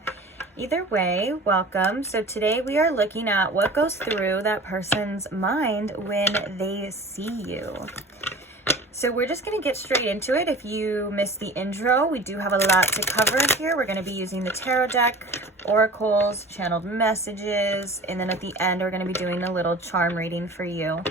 either way, welcome. So today we are looking at what goes through that person's mind when they see you. So we're just going to get straight into it. If you missed the intro, we do have a lot to cover here. We're going to be using the tarot deck, oracles, channeled messages, and then at the end we're going to be doing a little charm reading for you.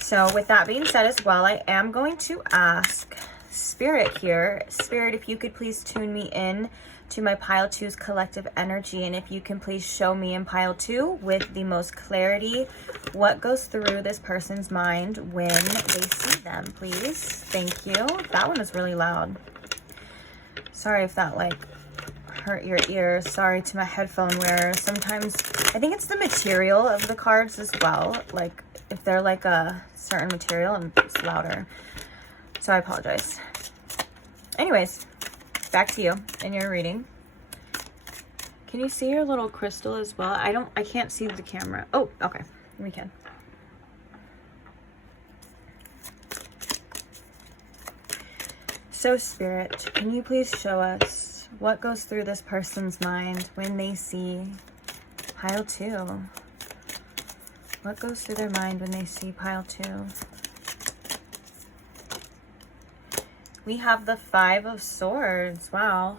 So with that being said as well, I am going to ask Spirit here. Spirit, if you could please tune me in to my Pile 2's collective energy, and if you can please show me in Pile 2 with the most clarity what goes through this person's mind when they see them, please. Thank you. That one is really loud. Sorry if that like hurt your ears. Sorry to my headphone wearer. Sometimes I think it's the material of the cards as well. Like if they're like a certain material and it's louder. So I apologize. Anyways, back to you in your reading. Can you see your little crystal as well? I can't see the camera. Oh, okay. We can. So Spirit, can you please show us what goes through this person's mind when they see Pile 2? What goes through their mind when they see Pile 2? We have the 5 of Swords. Wow.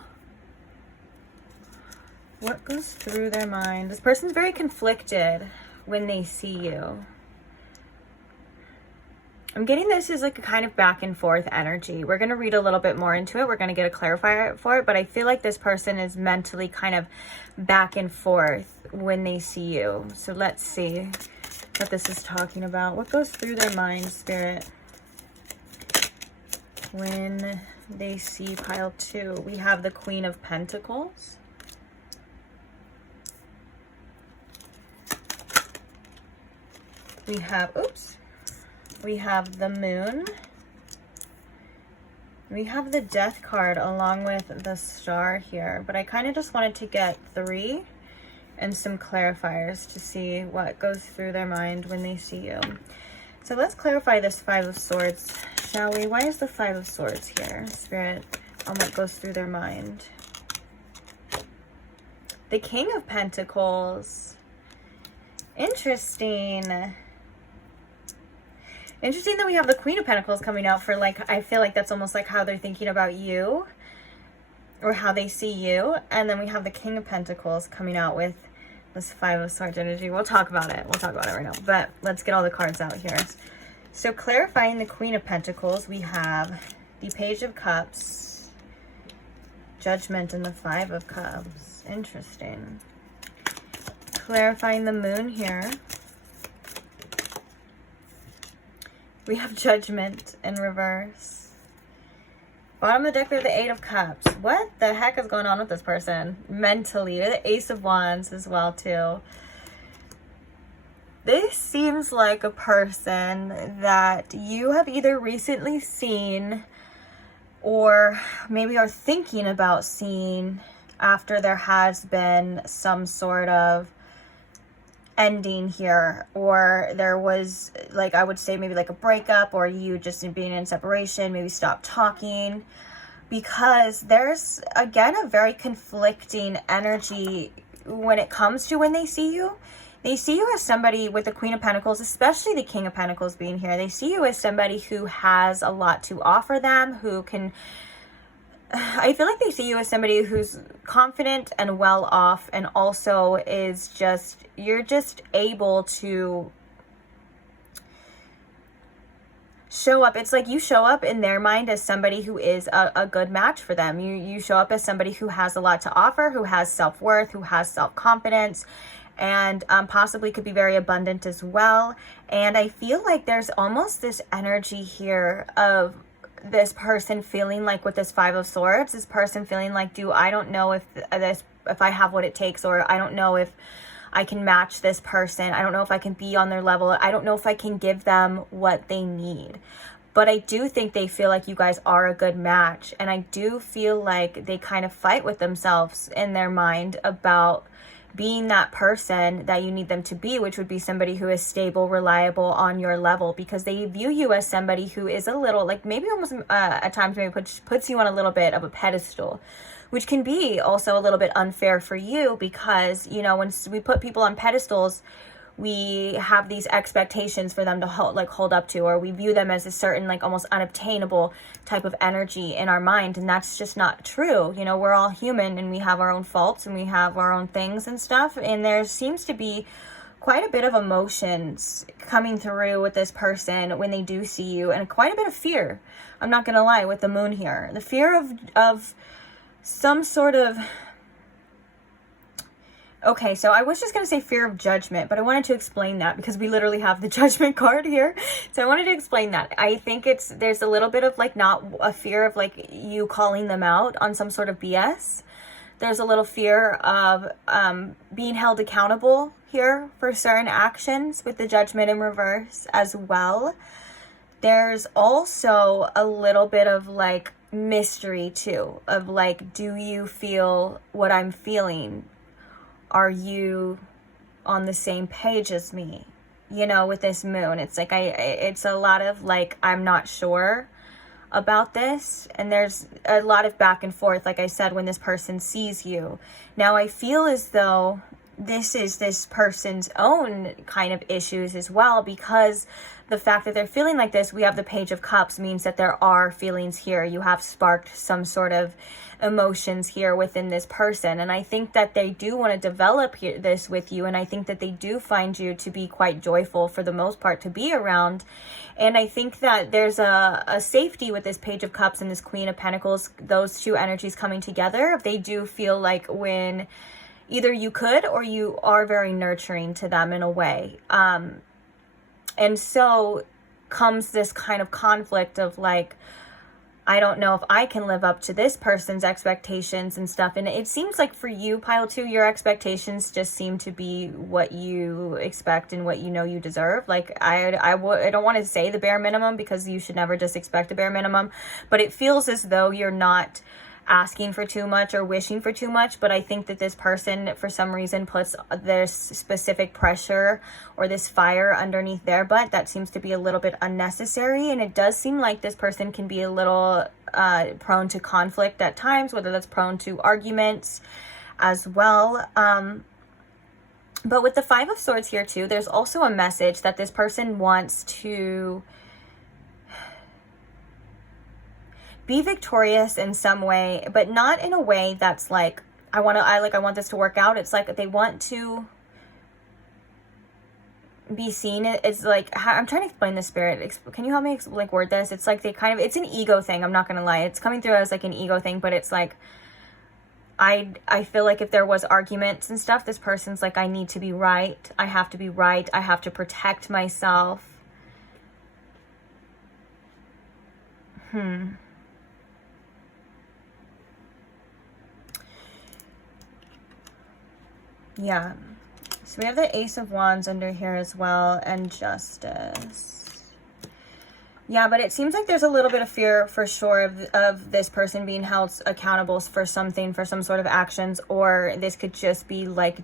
What goes through their mind? This person's very conflicted when they see you. I'm getting this is like a kind of back and forth energy. We're going to read a little bit more into it. We're going to get a clarifier for it, but I feel like this person is mentally kind of back and forth when they see you. So let's see what this is talking about. What goes through their mind, Spirit, when they see Pile 2? We have the Queen of Pentacles. We have, we have the Moon. We have the Death card along with the Star here, but I kind of just wanted to get 3 and some clarifiers to see what goes through their mind when they see you. So let's clarify this 5 of Swords, shall we? Why is the 5 of Swords here, Spirit, on what goes through their mind? The King of Pentacles. Interesting. Interesting that we have the Queen of Pentacles coming out for, like, I feel like that's almost like how they're thinking about you or how they see you. And then we have the King of Pentacles coming out with this 5 of Swords energy. We'll talk about it. We'll talk about it right now. But let's get all the cards out here. So clarifying the Queen of Pentacles, we have the Page of Cups, Judgment, and the 5 of Cups. Interesting. Clarifying the Moon here. We have Judgment in reverse. Bottom of the deck, we have the 8 of Cups. What the heck is going on with this person? Mentally. The Ace of Wands as well, too. This seems like a person that you have either recently seen or maybe are thinking about seeing after there has been some sort of ending here, or there was, like, I would say maybe like a breakup, or you just being in separation, maybe stop talking. because there's, again, a very conflicting energy when it comes to when they see you. They see you as somebody with the Queen of Pentacles, especially the King of Pentacles being here. They see you as somebody who has a lot to offer them, who can... I feel like they see you as somebody who's confident and well off, and also is just... You're just able to show up. It's like you show up in their mind as somebody who is a good match for them. You show up as somebody who has a lot to offer, who has self-worth, who has self-confidence, and possibly could be very abundant as well. And I feel like there's almost this energy here of this person feeling like, with this Five of Swords, this person feeling like, I don't know if I have what it takes, or I don't know if I can match this person. I don't know if I can be on their level. I don't know if I can give them what they need. But I do think they feel like you guys are a good match. And I do feel like they kind of fight with themselves in their mind about being that person that you need them to be, which would be somebody who is stable, reliable, on your level, because they view you as somebody who is a little, like, maybe almost at times maybe puts you on a little bit of a pedestal, which can be also a little bit unfair for you, because, you know, when we put people on pedestals, we have these expectations for them to hold up to, or we view them as a certain, like, almost unobtainable type of energy in our mind. And that's just not true. You know, we're all human, and we have our own faults, and we have our own things and stuff. And there seems to be quite a bit of emotions coming through with this person when they do see you, and quite a bit of fear. I'm not gonna lie, with the moon here, the fear of some sort of... Okay, so I was just going to say fear of judgment, but I wanted to explain that because we literally have the judgment card here. So I wanted to explain that. I think there's a little bit of, like, not a fear of, like, you calling them out on some sort of BS. There's a little fear of being held accountable here for certain actions with the judgment in reverse as well. There's also a little bit of, like, mystery too, of, like, do you feel what I'm feeling? Are you on the same page as me? You know, with this moon, it's like it's a lot of, like, I'm not sure about this, and there's a lot of back and forth, like I said, when this person sees you. Now, I feel as though this is this person's own kind of issues as well, because the fact that they're feeling like this, we have the Page of Cups, means that there are feelings here. You have sparked some sort of emotions here within this person, and I think that they do want to develop this with you, and I think that they do find you to be quite joyful for the most part to be around. And I think that there's a safety with this Page of Cups and this Queen of Pentacles, those two energies coming together. They do feel like when either you could or you are very nurturing to them in a way. And so comes this kind of conflict of, like, I don't know if I can live up to this person's expectations and stuff. And it seems like for you, Pile 2, your expectations just seem to be what you expect and what you know you deserve. Like, I don't want to say the bare minimum, because you should never just expect the bare minimum. But it feels as though you're not asking for too much or wishing for too much. But I think that this person, for some reason, puts this specific pressure or this fire underneath their butt that seems to be a little bit unnecessary. And it does seem like this person can be a little prone to conflict at times, whether that's prone to arguments as well. But with the Five of Swords here too, there's also a message that this person wants to be victorious in some way, but not in a way that's like, I want this to work out. It's like they want to be seen. It's like, I'm trying to explain the spirit. Can you help me like word this? It's like it's an ego thing. I'm not gonna lie. It's coming through as like an ego thing, but it's like, I feel like if there was arguments and stuff, this person's like, I need to be right. I have to be right. I have to protect myself. Yeah, so we have the Ace of Wands under here as well, and Justice. Yeah, but it seems like there's a little bit of fear for sure of this person being held accountable for something, for some sort of actions, or this could just be like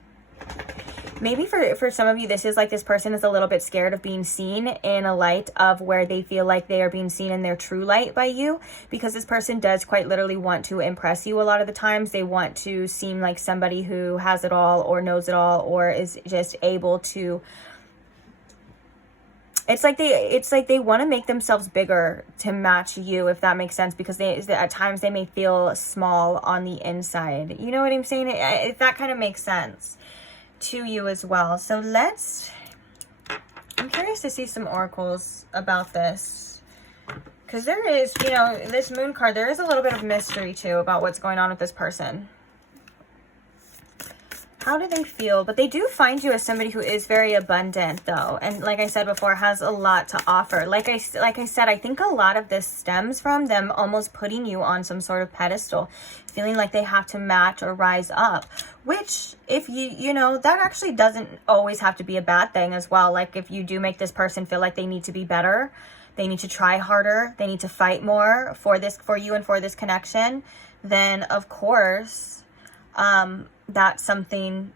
Maybe for some of you, this is like this person is a little bit scared of being seen in a light of where they feel like they are being seen in their true light by you, because this person does quite literally want to impress you a lot of the times. They want to seem like somebody who has it all or knows it all or is just able to... It's like they want to make themselves bigger to match you, if that makes sense, because at times they may feel small on the inside. You know what I'm saying? If that kind of makes sense to you as well. So I'm curious to see some oracles about this, because there is, you know, this moon card, there is a little bit of mystery too about what's going on with this person. How do they feel? But they do find you as somebody who is very abundant, though. And like I said before, has a lot to offer. Like I said, I think a lot of this stems from them almost putting you on some sort of pedestal, feeling like they have to match or rise up. Which, if you know, that actually doesn't always have to be a bad thing as well. Like if you do make this person feel like they need to be better, they need to try harder, they need to fight more for you and for this connection, then of course, that's something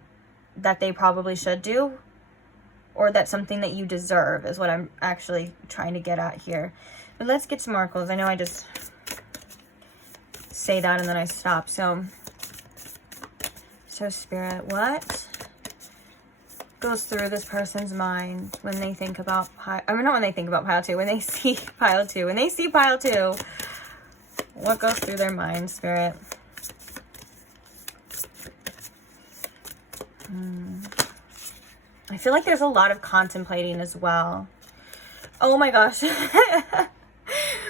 that they probably should do, or that's something that you deserve, is what I'm actually trying to get at here. But let's get some oracles. I know I just say that and then I stop. So Spirit, what goes through this person's mind when they think about not when they think about pile 2, when they see pile 2, when they see pile 2, what goes through their mind, Spirit? I feel like there's a lot of contemplating as well. Oh my gosh.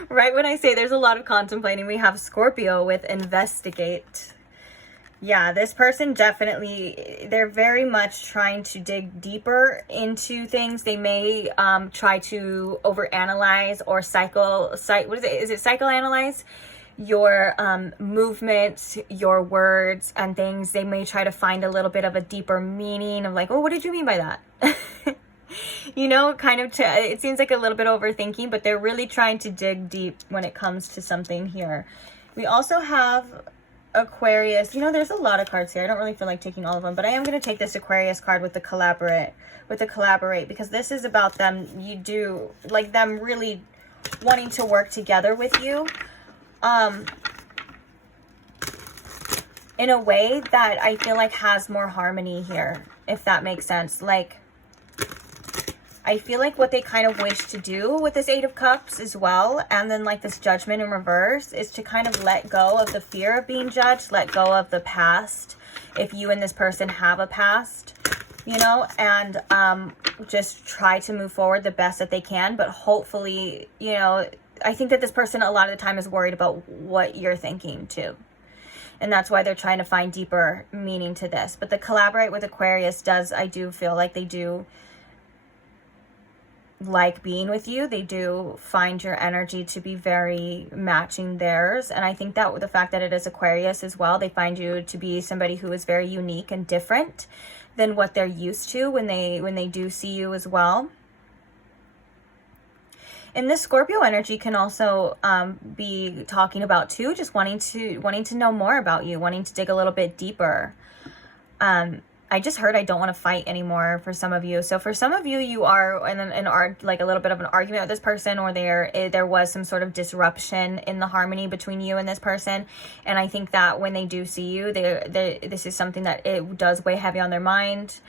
Right when I say there's a lot of contemplating, we have Scorpio with investigate. Yeah, this person definitely, they're very much trying to dig deeper into things. They may try to overanalyze or psychoanalyze your movements, your words and things. They may try to find a little bit of a deeper meaning of like, oh, what did you mean by that? You know, kind of, it seems like a little bit overthinking, but they're really trying to dig deep when it comes to something here. We also have Aquarius. You know, there's a lot of cards here. I don't really feel like taking all of them, but I am going to take this Aquarius card with the collaborate, because this is about them, them really wanting to work together with you. In a way that I feel like has more harmony here, if that makes sense. Like, I feel like what they kind of wish to do with this 8 of Cups as well, and then like this Judgment in reverse, is to kind of let go of the fear of being judged, let go of the past, if you and this person have a past, you know, and just try to move forward the best that they can. But hopefully, you know, I think that this person a lot of the time is worried about what you're thinking too. And that's why they're trying to find deeper meaning to this. But the collaborate with Aquarius I do feel like they do like being with you. They do find your energy to be very matching theirs. And I think that the fact that it is Aquarius as well, they find you to be somebody who is very unique and different than what they're used to when they do see you as well. And this Scorpio energy can also be talking about too, just wanting to know more about you, wanting to dig a little bit deeper. I just heard I don't want to fight anymore for some of you. So for some of you, you are like a little bit of an argument with this person, or there was some sort of disruption in the harmony between you and this person. And I think that when they do see you, this is something that it does weigh heavy on their mind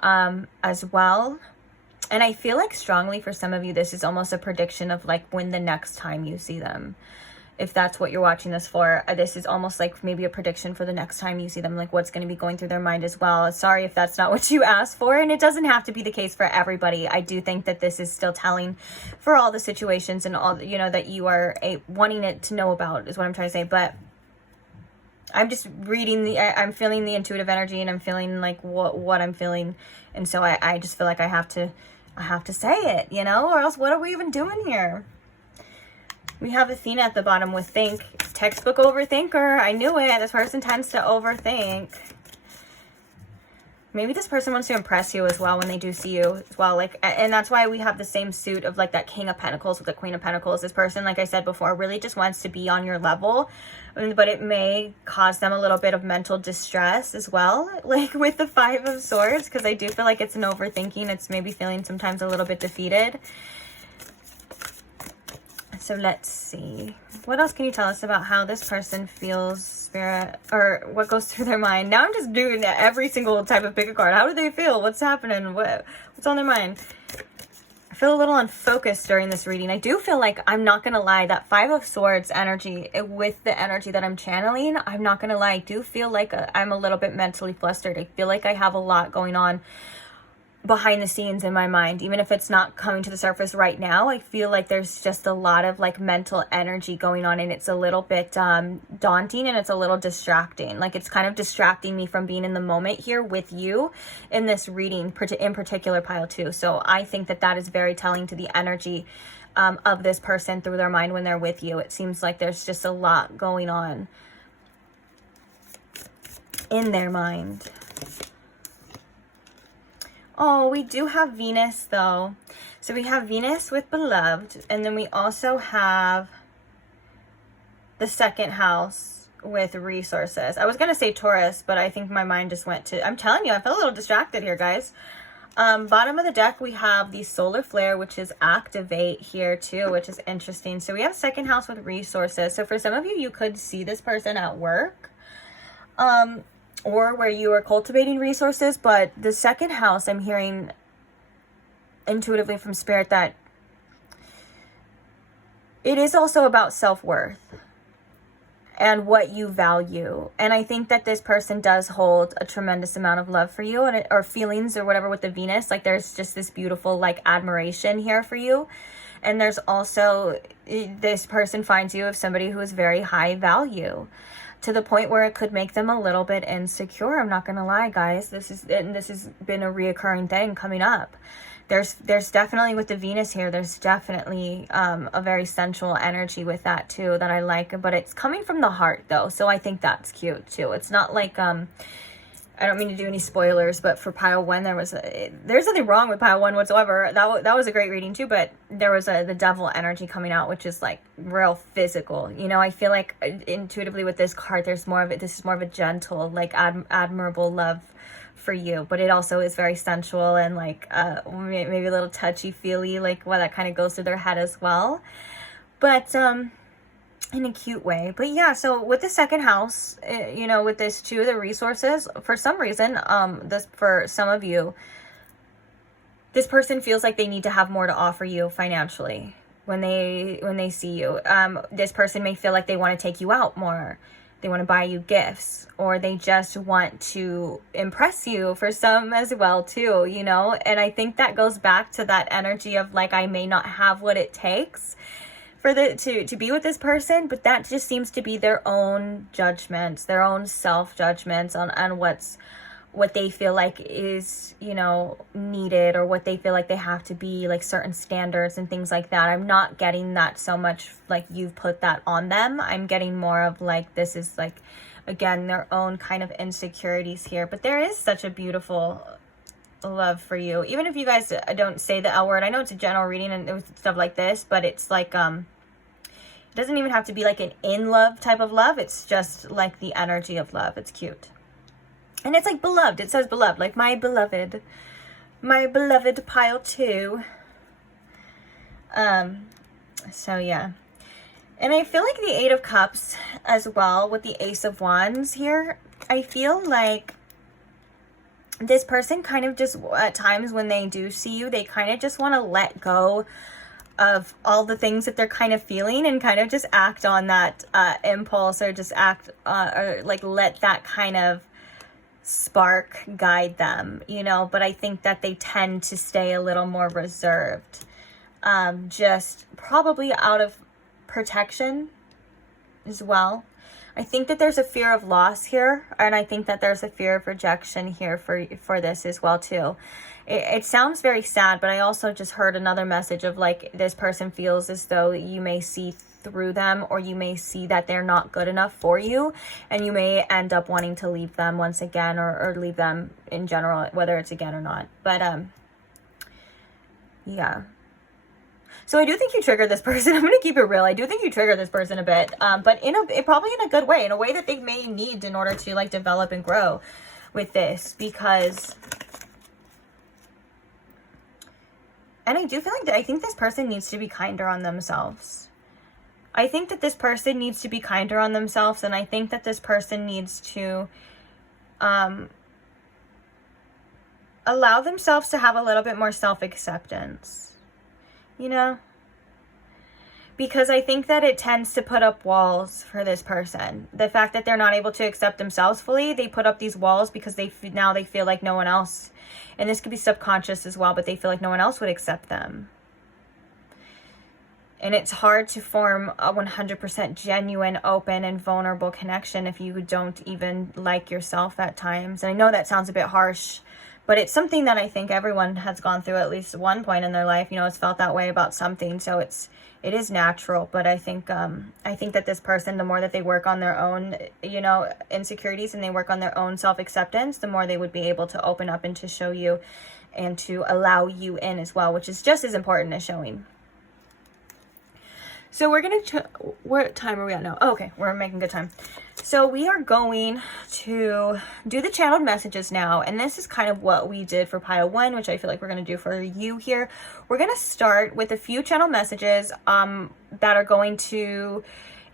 as well. And I feel like strongly for some of you, this is almost a prediction of like when the next time you see them. If that's what you're watching this for, this is almost like maybe a prediction for the next time you see them, like what's going to be going through their mind as well. Sorry if that's not what you asked for, and it doesn't have to be the case for everybody. I do think that this is still telling for all the situations and all, you know, that you are wanting it to know about, is what I'm trying to say. But I'm just reading I'm feeling the intuitive energy, and I'm feeling like what I'm feeling. And so I just feel like I have to say it, you know, or else what are we even doing here? We have Athena at the bottom with think. Textbook overthinker. I knew it. This person tends to overthink. maybe this person wants to impress you as well when they do see you as well. Like, and that's why we have the same suit of like that King of Pentacles with the Queen of Pentacles. This person, like I said before, really just wants to be on your level, but it may cause them a little bit of mental distress as well, like with the Five of Swords, because I do feel like it's an overthinking. It's maybe feeling sometimes a little bit defeated. So let's see. What else can you tell us about how this person feels, Spirit, or what goes through their mind? Now I'm just doing every single type of pick a card. How do they feel? What's happening? What's on their mind? I feel a little unfocused during this reading. I do feel like, I'm not going to lie, that Five of Swords energy with the energy that I'm channeling, I'm not going to lie, I do feel like I'm a little bit mentally flustered. I feel like I have a lot going on behind the scenes in my mind. Even if it's not coming to the surface right now, I feel like there's just a lot of like mental energy going on, and it's a little bit daunting, and it's a little distracting. Like, it's kind of distracting me from being in the moment here with you in this reading, in particular pile 2. So I think that that is very telling to the energy of this person through their mind when they're with you. It seems like there's just a lot going on in their mind. Oh, we do have Venus though. So we have Venus with Beloved, and then we also have the second house with Resources. I was going to say Taurus, but I think my mind just went to, I'm telling you, I felt a little distracted here, guys. Bottom of the deck, we have the Solar Flare, which is Activate here too, which is interesting. So we have second house with Resources. So for some of you, you could see this person at work. Or where you are cultivating resources, but the second house, I'm hearing intuitively from Spirit that it is also about self-worth and what you value. And I think that this person does hold a tremendous amount of love for you, and or feelings or whatever with the Venus. Like, there's just this beautiful like admiration here for you. And there's also, this person finds you as somebody who is very high value, to the point where it could make them a little bit insecure. I'm not gonna lie, guys. This has been a reoccurring thing coming up. There's definitely, with the Venus here, there's definitely a very sensual energy with that too that I like, but it's coming from the heart though, so I think that's cute too. It's not like I don't mean to do any spoilers, but for pile 1, there's nothing wrong with pile 1 whatsoever. That was a great reading too, but there was the devil energy coming out, which is like real physical. You know, I feel like intuitively with this card, this is more of a gentle, like admirable love for you, but it also is very sensual and like maybe a little touchy-feely, like that kind of goes through their head as well. But in a cute way. But yeah, so with the second house, you know, with this too, the Resources, for some reason, for some of you, this person feels like they need to have more to offer you financially when they see you. This person may feel like they want to take you out more. They want to buy you gifts, or they just want to impress you, for some as well too, you know. And I think that goes back to that energy of like, I may not have what it takes for to be with this person, but that just seems to be their own judgments, their own self-judgments on what they feel like is, you know, needed, or what they feel like they have to be, like certain standards and things like that. I'm not getting that so much like you've put that on them. I'm getting more of like, this is like, again, their own kind of insecurities here. But there is such a beautiful love for you, even if you guys don't say the L word. I know it's a general reading and stuff like this, but it's like it doesn't even have to be like an in love type of love. It's just like the energy of love. It's cute, and it's like beloved. It says beloved, like my beloved pile 2. So yeah, and I feel like the Eight of Cups as well with the Ace of Wands here. I feel like this person kind of just, at times when they do see you, they kind of just want to let go of all the things that they're kind of feeling and kind of just act on that impulse, or just act or like let that kind of spark guide them, you know. But I think that they tend to stay a little more reserved, just probably out of protection as well. I think that there's a fear of loss here, and I think that there's a fear of rejection here for this as well too. It sounds very sad, but I also just heard another message of like, this person feels as though you may see through them, or you may see that they're not good enough for you, and you may end up wanting to leave them once again, or leave them in general, whether it's again or not. But yeah. So I do think you trigger this person. I'm going to keep it real. I do think you trigger this person a bit, but probably in a good way, in a way that they may need in order to like develop and grow with this, because, and I do feel like I think this person needs to be kinder on themselves. I think that this person needs to be kinder on themselves, and I think that this person needs to allow themselves to have a little bit more self-acceptance. You know, because I think that it tends to put up walls for this person. The fact that they're not able to accept themselves fully, they put up these walls because now they feel like no one else, and this could be subconscious as well, but they feel like no one else would accept them. And it's hard to form a 100% genuine, open, and vulnerable connection if you don't even like yourself at times. And I know that sounds a bit harsh, but it's something that I think everyone has gone through at least one point in their life. You know, it's felt that way about something. So it is natural. But I think that this person, the more that they work on their own, you know, insecurities, and they work on their own self-acceptance, the more they would be able to open up and to show you and to allow you in as well, which is just as important as showing. So we're going to, what time are we at now? Oh, okay, we're making good time. So we are going to do the channeled messages now. And this is kind of what we did for pile 1, which I feel like we're going to do for you here. We're going to start with a few channel messages that are going to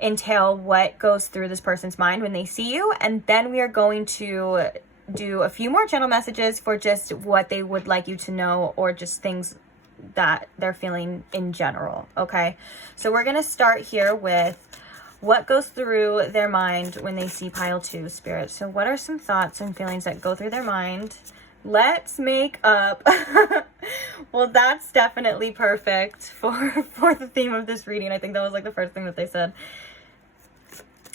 entail what goes through this person's mind when they see you. And then we are going to do a few more channel messages for just what they would like you to know, or just things that they're feeling in general. Okay, so we're gonna start here with what goes through their mind when they see pile 2, Spirit. So what are some thoughts and feelings that go through their mind? Let's make up. Well, that's definitely perfect for the theme of this reading. I think that was like the first thing that they said.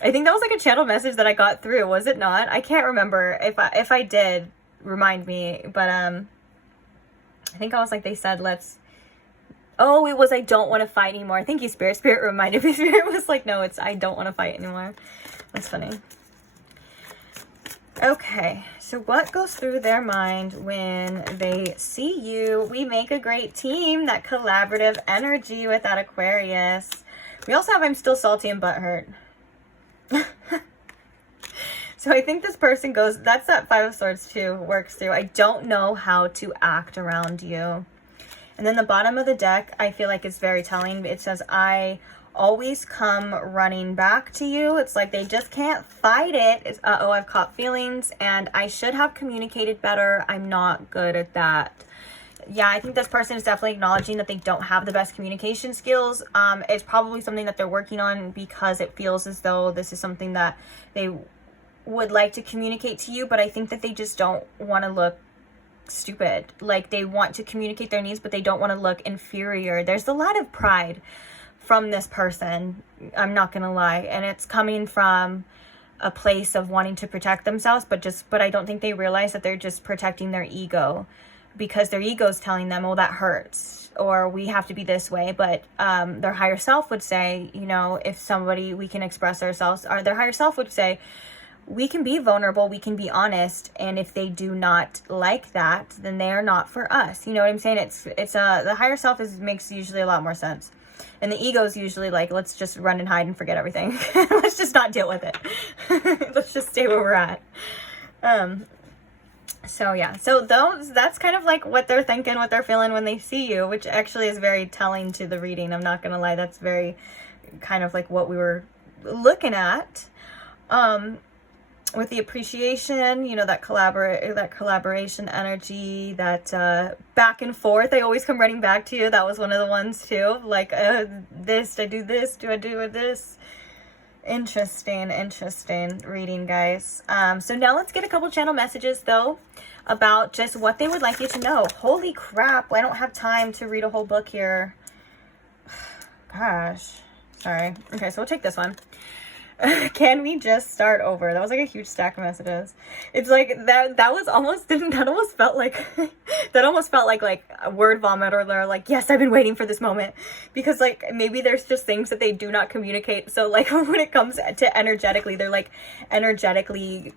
I think that was like a channel message that I got through, was it not? I can't remember. If I did, remind me. But I think I was like, they said, oh, it was, I don't want to fight anymore. Thank you, Spirit. Spirit reminded me. Spirit was like, no, it's, I don't want to fight anymore. That's funny. Okay, so what goes through their mind when they see you? We make a great team, that collaborative energy with that Aquarius. We also have, I'm still salty and butthurt. So I think this person goes, that's that 5 of Swords too, works through, I don't know how to act around you. And then the bottom of the deck, I feel like it's very telling. It says, I always come running back to you. It's like they just can't fight it. It's, uh-oh, I've caught feelings, and I should have communicated better. I'm not good at that. Yeah, I think this person is definitely acknowledging that they don't have the best communication skills. It's probably something that they're working on, because it feels as though this is something that they would like to communicate to you, but I think that they just don't want to look stupid. Like, they want to communicate their needs, but they don't want to look inferior. There's a lot of pride from this person, I'm not gonna lie, and it's coming from a place of wanting to protect themselves, but I don't think they realize that they're just protecting their ego, because their ego is telling them, oh, that hurts, or we have to be this way. But their higher self would say, you know, if somebody, we can express ourselves, or their higher self would say, we can be vulnerable, we can be honest, and if they do not like that, then they are not for us. You know what I'm saying? It's the higher self makes usually a lot more sense, and the ego is usually like, let's just run and hide and forget everything. Let's just not deal with it. Let's just stay where we're at. So yeah, so that's kind of like what they're thinking, what they're feeling when they see you, which actually is very telling to the reading. I'm not gonna lie, that's very kind of like what we were looking at. With the appreciation, you know, that collaboration energy, that back and forth, they always come running back to you. That was one of the ones too. Like, this, I do this, do I do this? Interesting reading, guys. So now let's get a couple channel messages though about just what they would like you to know. Holy crap, I don't have time to read a whole book here. Gosh, sorry. Okay, so we'll take this one. Can we just start over? That was like a huge stack of messages. It's like that was almost, that almost felt like That almost felt like a word vomit, or they're like, yes, I've been waiting for this moment, because like maybe there's just things that they do not communicate. So like when it comes to energetically, they're like energetically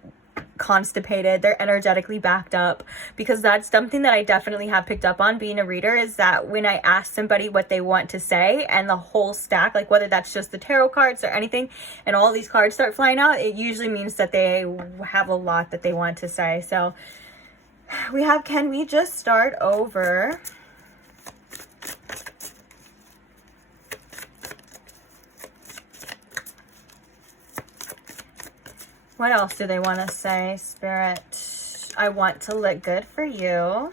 constipated, they're energetically backed up, because that's something that I definitely have picked up on being a reader, is that when I ask somebody what they want to say and the whole stack, like whether that's just the tarot cards or anything, and all these cards start flying out, it usually means that they have a lot that they want to say. So we have, can we just start over? What else do they want to say, Spirit? I want to look good for you.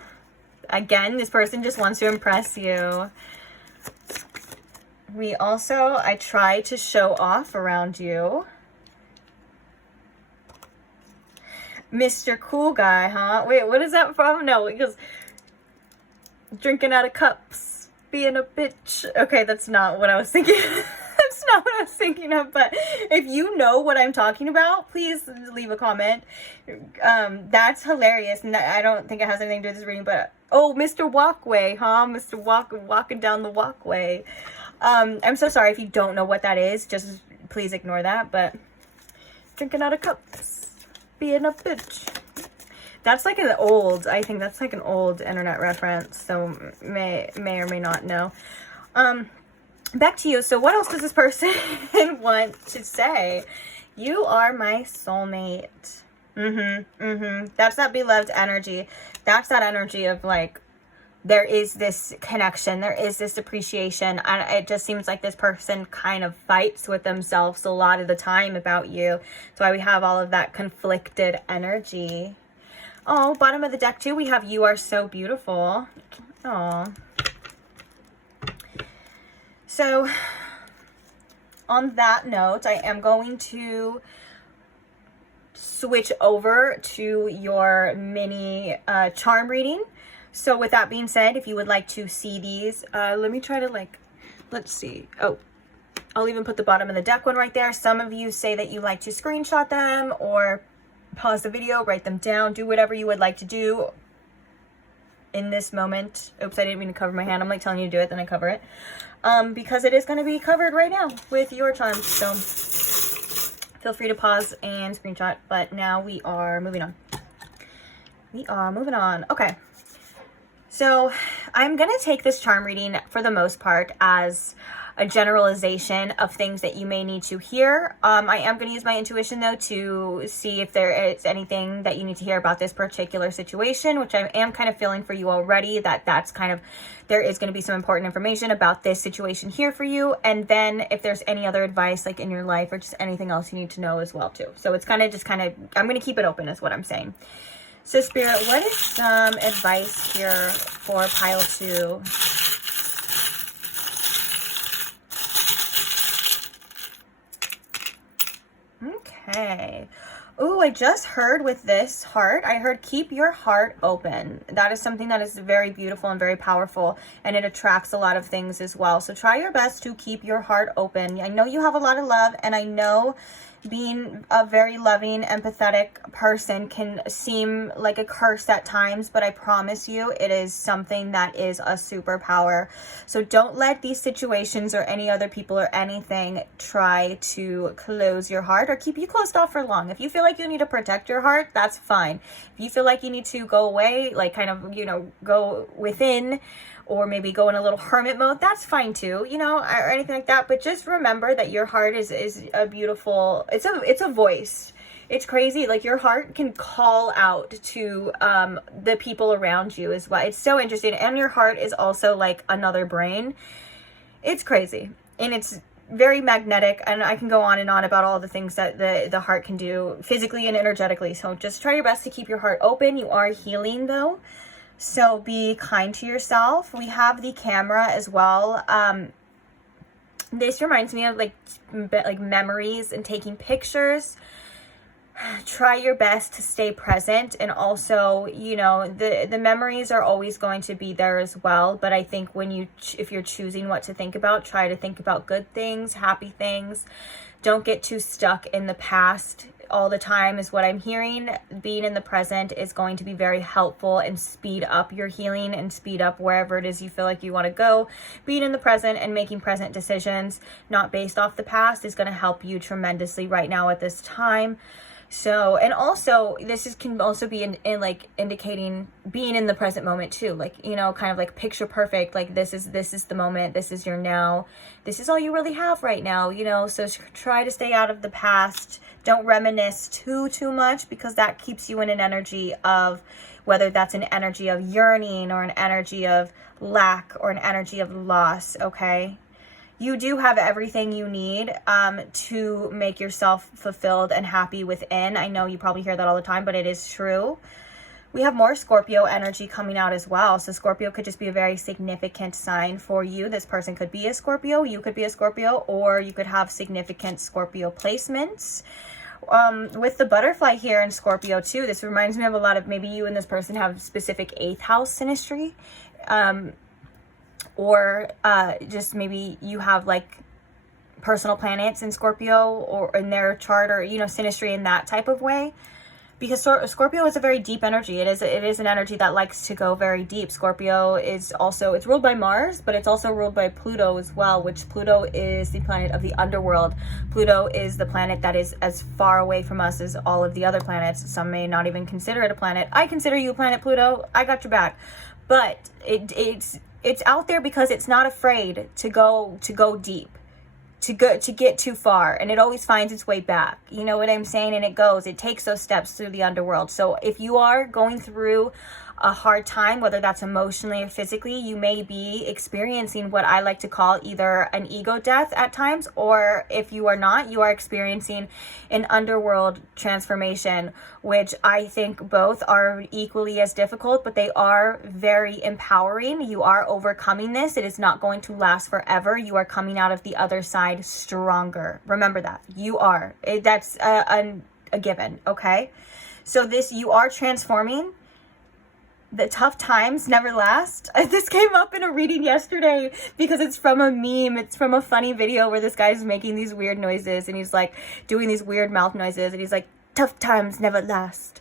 Again, this person just wants to impress you. We also, I try to show off around you. Mr. Cool Guy, huh? Wait, what is that from? No, because drinking out of cups, being a bitch. Okay, that's not what I was thinking. That's not what I was thinking of, but if you know what I'm talking about, please leave a comment. That's hilarious, and I don't think it has anything to do with this reading, but oh, Mr. Walkway, huh? Mr. Walking down the walkway. I'm so sorry if you don't know what that is. Just please ignore that. But drinking out of cups, being a bitch. That's like I think that's like an old internet reference, so may or may not know. Back to you. So what else does this person want to say? You are my soulmate. That's that beloved energy. That's that energy of like, there is this connection, there is this appreciation, and it just seems like this person kind of fights with themselves a lot of the time about you. That's why we have all of that conflicted energy. Oh, bottom of the deck too, we have you are so beautiful. Oh. So on that note, I am going to switch over to your mini charm reading. So with that being said, if you would like to see these, let me try to let's see. Oh, I'll even put the bottom of the deck one right there. Some of you say that you like to screenshot them or pause the video, write them down, do whatever you would like to do in this moment. Oops, I didn't mean to cover my hand. I'm like telling you to do it, then I cover it. Because it is going to be covered right now with your charms. So feel free to pause and screenshot. But now we are moving on. Okay. So I'm going to take this charm reading for the most part as a generalization of things that you may need to hear. I am going to use my intuition though to see if there is anything that you need to hear about this particular situation, which I am kind of feeling for you already, that's kind of, there is going to be some important information about this situation here for you. And then if there's any other advice like in your life or just anything else you need to know as well too. So it's kind of I'm going to keep it open is what I'm saying. So Spirit, what is some advice here for pile 2? Okay. Oh, I just heard with this heart, I heard keep your heart open. That is something that is very beautiful and very powerful, and it attracts a lot of things as well. So try your best to keep your heart open. I know you have a lot of love, and I know being a very loving, empathetic person can seem like a curse at times, but I promise you it is something that is a superpower. So don't let these situations or any other people or anything try to close your heart or keep you closed off for long. If you feel like you need to protect your heart, that's fine. If you feel like you need to go away, like kind of, go within, or maybe go in a little hermit mode, that's fine too, or anything like that. But just remember that your heart is a beautiful, it's a voice. It's crazy. Like your heart can call out to the people around you as well. It's so interesting. And your heart is also like another brain. It's crazy. And it's very magnetic. And I can go on and on about all the things that the heart can do physically and energetically. So just try your best to keep your heart open. You are healing though. So be kind to yourself. We have the camera as well. This reminds me of like memories and taking pictures. Try your best to stay present, and also, the memories are always going to be there as well. But I think if you're choosing what to think about, try to think about good things, happy things. Don't get too stuck in the past all the time is what I'm hearing. Being in the present is going to be very helpful and speed up your healing and speed up wherever it is you feel like you want to go. Being in the present and making present decisions, not based off the past, is going to help you tremendously right now at this time. So, and also this can also be in like indicating being in the present moment too, like, you know, kind of like picture perfect, like this is the moment, this is your now, this is all you really have right now, you know. So try to stay out of the past. Don't reminisce too much, because that keeps you in an energy of, whether that's an energy of yearning or an energy of lack or an energy of loss. Okay, you do have everything you need to make yourself fulfilled and happy within. I know you probably hear that all the time, but it is true. We have more Scorpio energy coming out as well. So Scorpio could just be a very significant sign for you. This person could be a Scorpio, you could be a Scorpio, or you could have significant Scorpio placements. With the butterfly here in Scorpio too, this reminds me of a lot of, maybe you and this person have specific 8th house synastry. Or just maybe you have like personal planets in Scorpio or in their chart, or, you know, synastry in that type of way. Because Scorpio is a very deep energy. It is an energy that likes to go very deep. Scorpio is also, it's ruled by Mars, but it's also ruled by Pluto as well, which Pluto is the planet of the underworld. Pluto is the planet that is as far away from us as all of the other planets. Some may not even consider it a planet. I consider you a planet, Pluto. I got your back. But it's out there because it's not afraid to go deep, to get too far, and it always finds its way back. You know what I'm saying? And it takes those steps through the underworld. So if you are going through a hard time, whether that's emotionally or physically, you may be experiencing what I like to call either an ego death at times, or if you are not, you are experiencing an underworld transformation, which I think both are equally as difficult, but they are very empowering. You are overcoming this. It is not going to last forever. You are coming out of the other side stronger. Remember that. You are. That's a given, okay? So you are transforming. The tough times never last. This came up in a reading yesterday because it's from a meme. It's from a funny video where this guy's making these weird noises and he's like doing these weird mouth noises and he's like, tough times never last.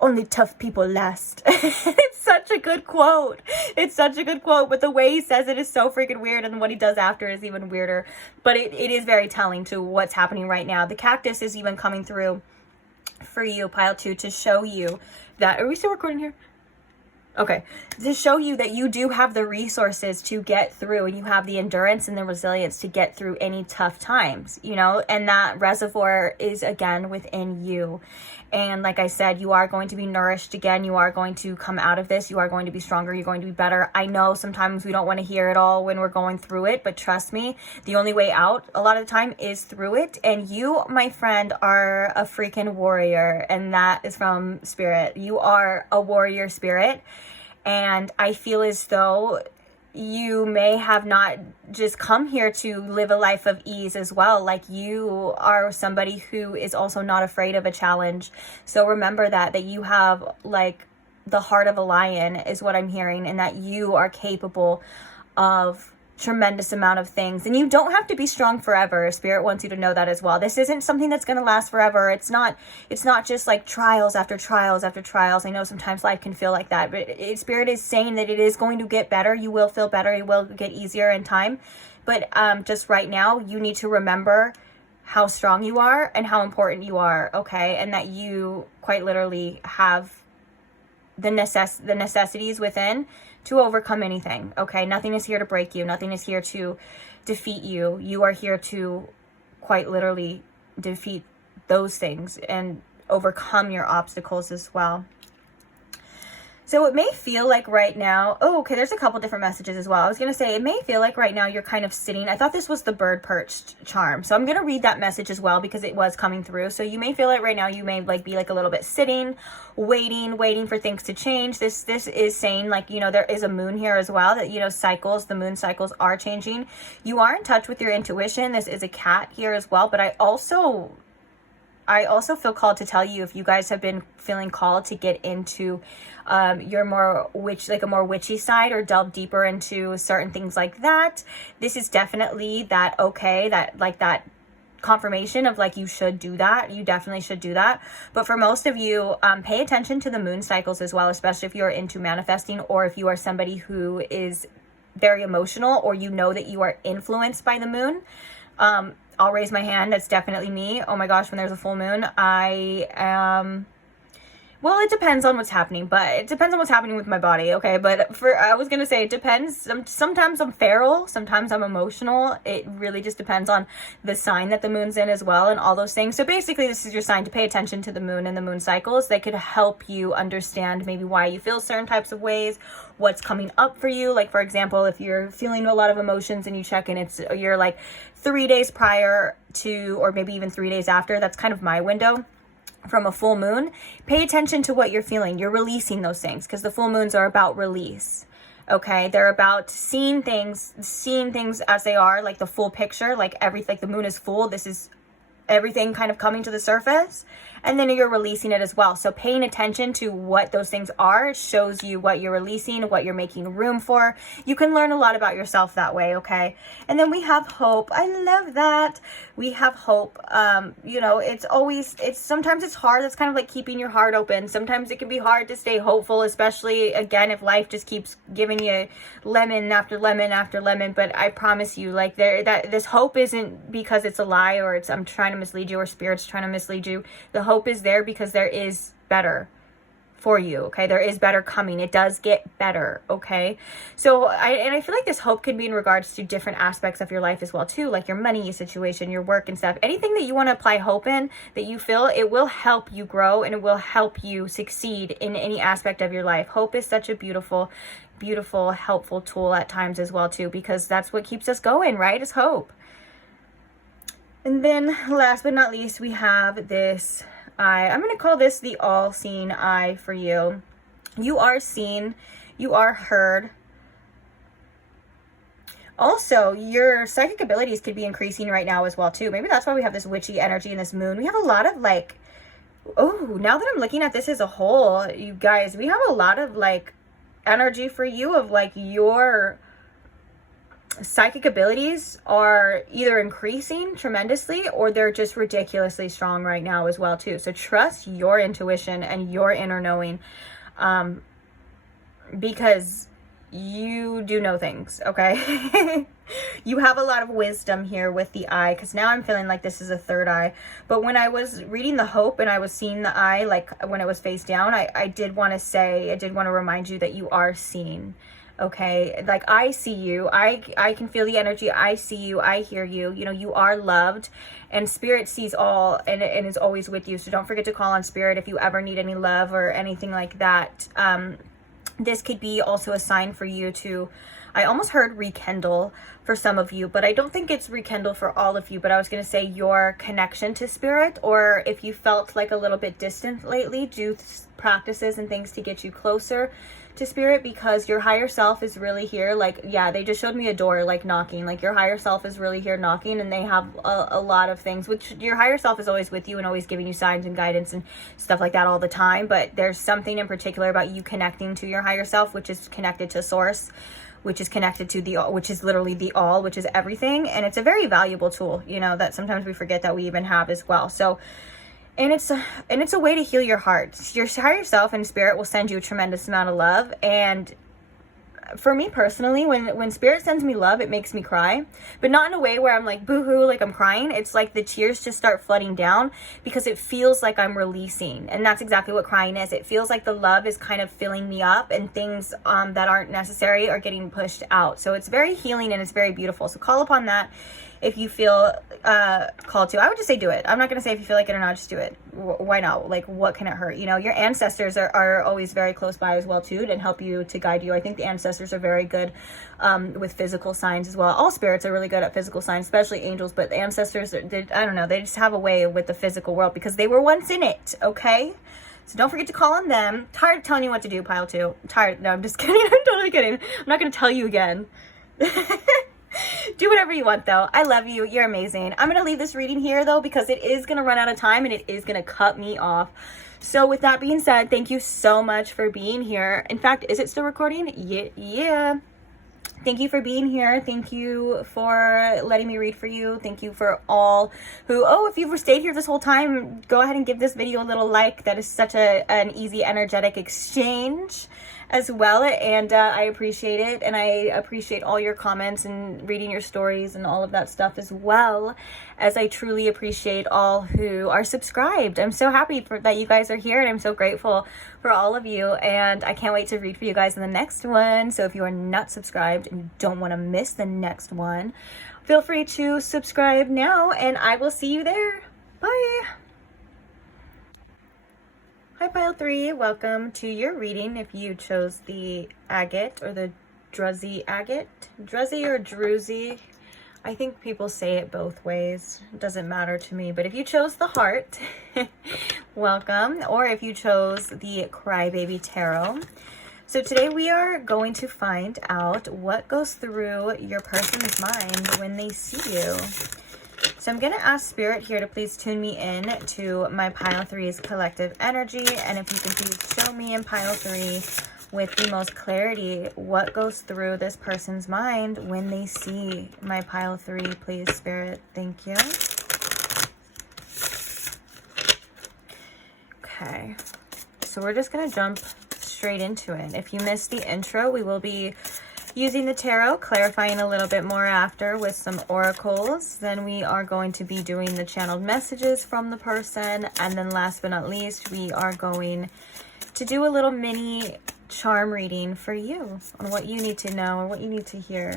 Only tough people last. It's such a good quote. It's such a good quote, but the way he says it is so freaking weird, and what he does after is even weirder. But it is very telling to what's happening right now. The cactus is even coming through for you, pile 2, to show you that... Are we still recording here? Okay, to show you that you do have the resources to get through, and you have the endurance and the resilience to get through any tough times, you know, and that reservoir is again within you. And like I said, you are going to be nourished again. You are going to come out of this. You are going to be stronger. You're going to be better. I know sometimes we don't want to hear it all when we're going through it, but trust me, the only way out a lot of the time is through it. And you, my friend, are a freaking warrior, and that is from spirit. You are a warrior spirit. And I feel as though you may have not just come here to live a life of ease as well. Like, you are somebody who is also not afraid of a challenge. So remember that you have like the heart of a lion is what I'm hearing, and that you are capable of tremendous amount of things, and you don't have to be strong forever. Spirit wants you to know that as well. This isn't something that's going to last forever. It's not just like trials after trials after trials. I know sometimes life can feel like that, but Spirit is saying that it is going to get better. You will feel better. It will get easier in time, but just right now you need to remember how strong you are and how important you are, okay? And that you quite literally have the necessities within to overcome anything, okay? Nothing is here to break you. Nothing is here to defeat you. You are here to quite literally defeat those things and overcome your obstacles as well. So it may feel like right now, oh, okay, there's a couple different messages as well. I was going to say, it may feel like right now you're kind of sitting. I thought this was the bird perched charm. So I'm going to read that message as well because it was coming through. So you may feel like right now you may like be like a little bit sitting, waiting for things to change. This is saying like, you know, there is a moon here as well that, you know, the moon cycles are changing. You are in touch with your intuition. This is a cat here as well. But I also feel called to tell you, if you guys have been feeling called to get into your more a more witchy side, or delve deeper into certain things like that, this is definitely that, okay, that like that confirmation of like, you should do that. You definitely should do that. But for most of you, pay attention to the moon cycles as well, especially if you're into manifesting, or if you are somebody who is very emotional, or you know that you are influenced by the moon. I'll raise my hand. That's definitely me. Oh my gosh, when there's a full moon, I am... Well, it depends on what's happening, but it depends on what's happening with my body, okay? But I was going to say, it depends. Sometimes I'm feral, sometimes I'm emotional. It really just depends on the sign that the moon's in as well, and all those things. So basically, this is your sign to pay attention to the moon and the moon cycles. That could help you understand maybe why you feel certain types of ways, what's coming up for you. Like, for example, if you're feeling a lot of emotions and you check in, you're like 3 days prior to, or maybe even 3 days after. That's kind of my window from a full moon. Pay attention to what you're feeling. You're releasing those things, because the full moons are about release. Okay, they're about seeing things as they are, like the full picture, like the moon is full. This is everything kind of coming to the surface, and then you're releasing it as well. So paying attention to what those things are shows you what you're releasing, what you're making room for. You can learn a lot about yourself that way, okay? And then we have hope. I love that. We have hope. You know, sometimes it's hard. That's kind of like keeping your heart open. Sometimes it can be hard to stay hopeful, especially, again, if life just keeps giving you lemon after lemon after lemon. But I promise you, like, this hope isn't because it's a lie, or I'm trying to mislead you, or spirit's trying to mislead you. The hope is there because there is better for you, okay? There is better coming. It does get better, okay? So I feel like this hope can be in regards to different aspects of your life as well too, like your money situation, your work and stuff. Anything that you want to apply hope in, that you feel, it will help you grow, and it will help you succeed in any aspect of your life. Hope is such a beautiful, helpful tool at times as well too, because that's what keeps us going, right? Is hope. And then last but not least, we have this eye. I'm going to call this the all-seeing eye for you. You are seen. You are heard. Also, your psychic abilities could be increasing right now as well too. Maybe that's why we have this witchy energy in this moon. We have a lot of like, oh, now that I'm looking at this as a whole, you guys, we have a lot of like energy for you of like your psychic abilities are either increasing tremendously, or they're just ridiculously strong right now as well too. So trust your intuition and your inner knowing, because you do know things, okay? You have a lot of wisdom here with the eye, because now I'm feeling like this is a third eye. But when I was reading the hope and I was seeing the eye, like when it was face down, I did want to remind you that you are seen. Okay, like I see you, I can feel the energy, I see you, I hear you, you know, you are loved, and spirit sees all and is always with you. So don't forget to call on spirit if you ever need any love or anything like that. This could be also a sign for you to, I almost heard rekindle for some of you, but I don't think it's rekindle for all of you. But I was going to say your connection to spirit, or if you felt like a little bit distant lately, do practices and things to get you closer to spirit, because your higher self is really here. Like, yeah, they just showed me a door like knocking, like your higher self is really here knocking, and they have a lot of things, which your higher self is always with you and always giving you signs and guidance and stuff like that all the time. But there's something in particular about you connecting to your higher self, which is connected to source, which is connected to the, which is literally the all, which is everything. And it's a very valuable tool, you know, that sometimes we forget that we even have as well. So, and it's a way to heal your heart. Your higher self and spirit will send you a tremendous amount of love. And for me personally, when spirit sends me love, it makes me cry, but not in a way where I'm like boo-hoo, like I'm crying. It's like the tears just start flooding down, because it feels like I'm releasing. And that's exactly what crying is. It feels like the love is kind of filling me up, and things that aren't necessary are getting pushed out. So it's very healing and it's very beautiful. So call upon that if you feel called to. I would just say do it. I'm not going to say if you feel like it or not, just do it. Why not? Like, what can it hurt? You know, your ancestors are always very close by as well too, and help you, to guide you. I think the ancestors are very good with physical signs as well. All spirits are really good at physical signs, especially angels, but the ancestors, I don't know, they just have a way with the physical world because they were once in it, okay? So don't forget to call on them. Tired of telling you what to do, pile two. Tired. No, I'm just kidding. I'm totally kidding. I'm not going to tell you again. Do whatever you want though. I love you. You're amazing. I'm going to leave this reading here though, because it is going to run out of time and it is going to cut me off. So with that being said, thank you so much for being here. In fact, is it still recording? Yeah. thank you for being here. Thank you for letting me read for you. Thank you for all who, if you've stayed here this whole time, go ahead and give this video a little like. That is such an easy, energetic exchange as well, and I appreciate it, and I appreciate all your comments and reading your stories and all of that stuff, as well as I truly appreciate all who are subscribed. I'm so happy that you guys are here, and I'm so grateful for all of you, and I can't wait to read for you guys in the next one. So if you are not subscribed and you don't want to miss the next one, feel free to subscribe now, and I will see you there. Bye. Hi Pile 3, welcome to your reading if you chose the agate or the Druzy agate. Druzy or Druzy, I think people say it both ways. It doesn't matter to me, but if you chose the heart, welcome. Or if you chose the Crybaby Tarot. So today we are going to find out what goes through your person's mind when they see you. So I'm going to ask Spirit here to please tune me in to my Pile 3's collective energy. And if you can please show me in Pile 3 with the most clarity what goes through this person's mind when they see my Pile 3, please, Spirit. Thank you. Okay. So we're just going to jump straight into it. If you missed the intro, we will be using the tarot, clarifying a little bit more after with some oracles. Then we are going to be doing the channeled messages from the person. And then last but not least, we are going to do a little mini charm reading for you on what you need to know or what you need to hear.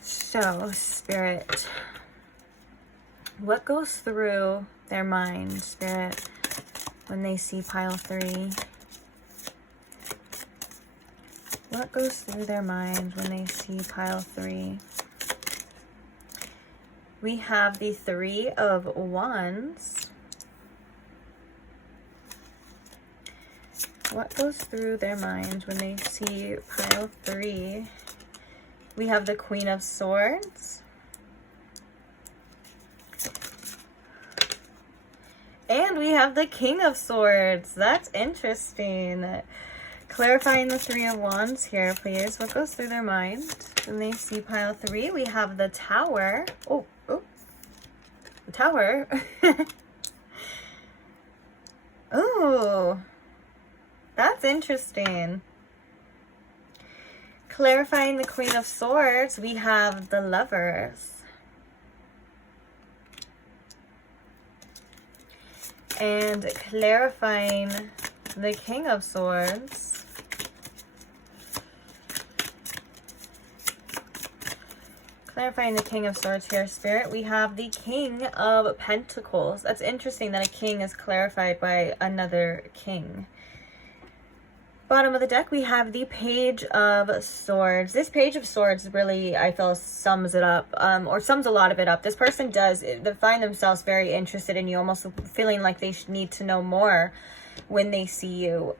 So, Spirit, what goes through their mind, Spirit, when they see Pile 3? What goes through their mind when they see Pile 3? We have the 3 of Wands. What goes through their mind when they see Pile 3? We have the Queen of Swords. And we have the King of Swords. That's interesting. Clarifying the 3 of Wands here, please. What goes through their mind when they see Pile 3? We have the Tower. Oh, the Tower. Oh, that's interesting. Clarifying the Queen of Swords, we have the Lovers. And clarifying the King of Swords, clarifying the King of Swords here, Spirit, we have the King of Pentacles. That's interesting that a king is clarified by another king. Bottom of the deck, we have the Page of Swords. This Page of Swords really, I feel, sums it up, or sums a lot of it up. This person they find themselves very interested in you, almost feeling like they need to know more when they see you.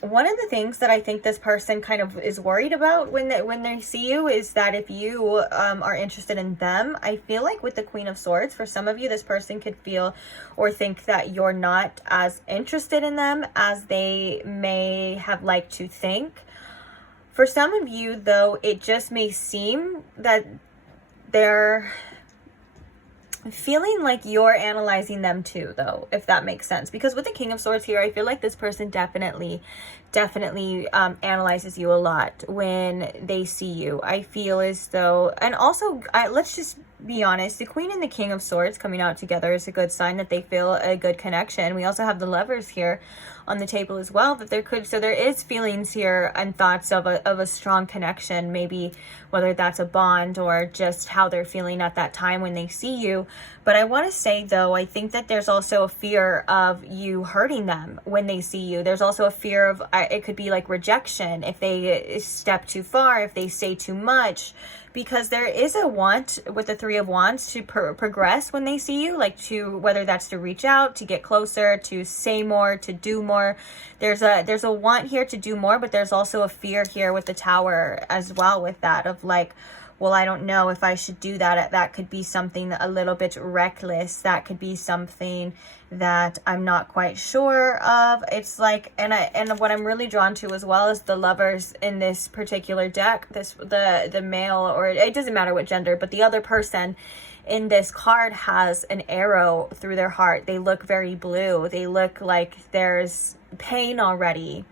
One of the things that I think this person kind of is worried about when they see you is that if you are interested in them, I feel like with the Queen of Swords, for some of you, this person could feel or think that you're not as interested in them as they may have liked to think. For some of you, though, it just may seem that they're feeling like you're analyzing them too, though, if that makes sense. Because with the King of Swords here, I feel like this person definitely analyzes you a lot when they see you. I feel as though, and also, let's just be honest, the Queen and the King of Swords coming out together is a good sign that they feel a good connection. We also have the Lovers here on the table as well, that there is feelings here and thoughts of a strong connection, maybe whether that's a bond or just how they're feeling at that time when they see you. But I want to say, though, I think that there's also a fear of you hurting them when they see you. There's also a fear of, it could be like rejection if they step too far, if they say too much, because there is a want with the 3 of Wands to progress when they see you, like to, whether that's to reach out, to get closer, to say more, to do more. There's a want here to do more, but there's also a fear here with the Tower as well with that, of like, well, I don't know if I should do that. That could be something a little bit reckless. That could be something that I'm not quite sure of. It's like, and what I'm really drawn to as well is the lovers in this particular deck, the male, or it doesn't matter what gender, but the other person in this card has an arrow through their heart. They look very blue. They look like there's pain already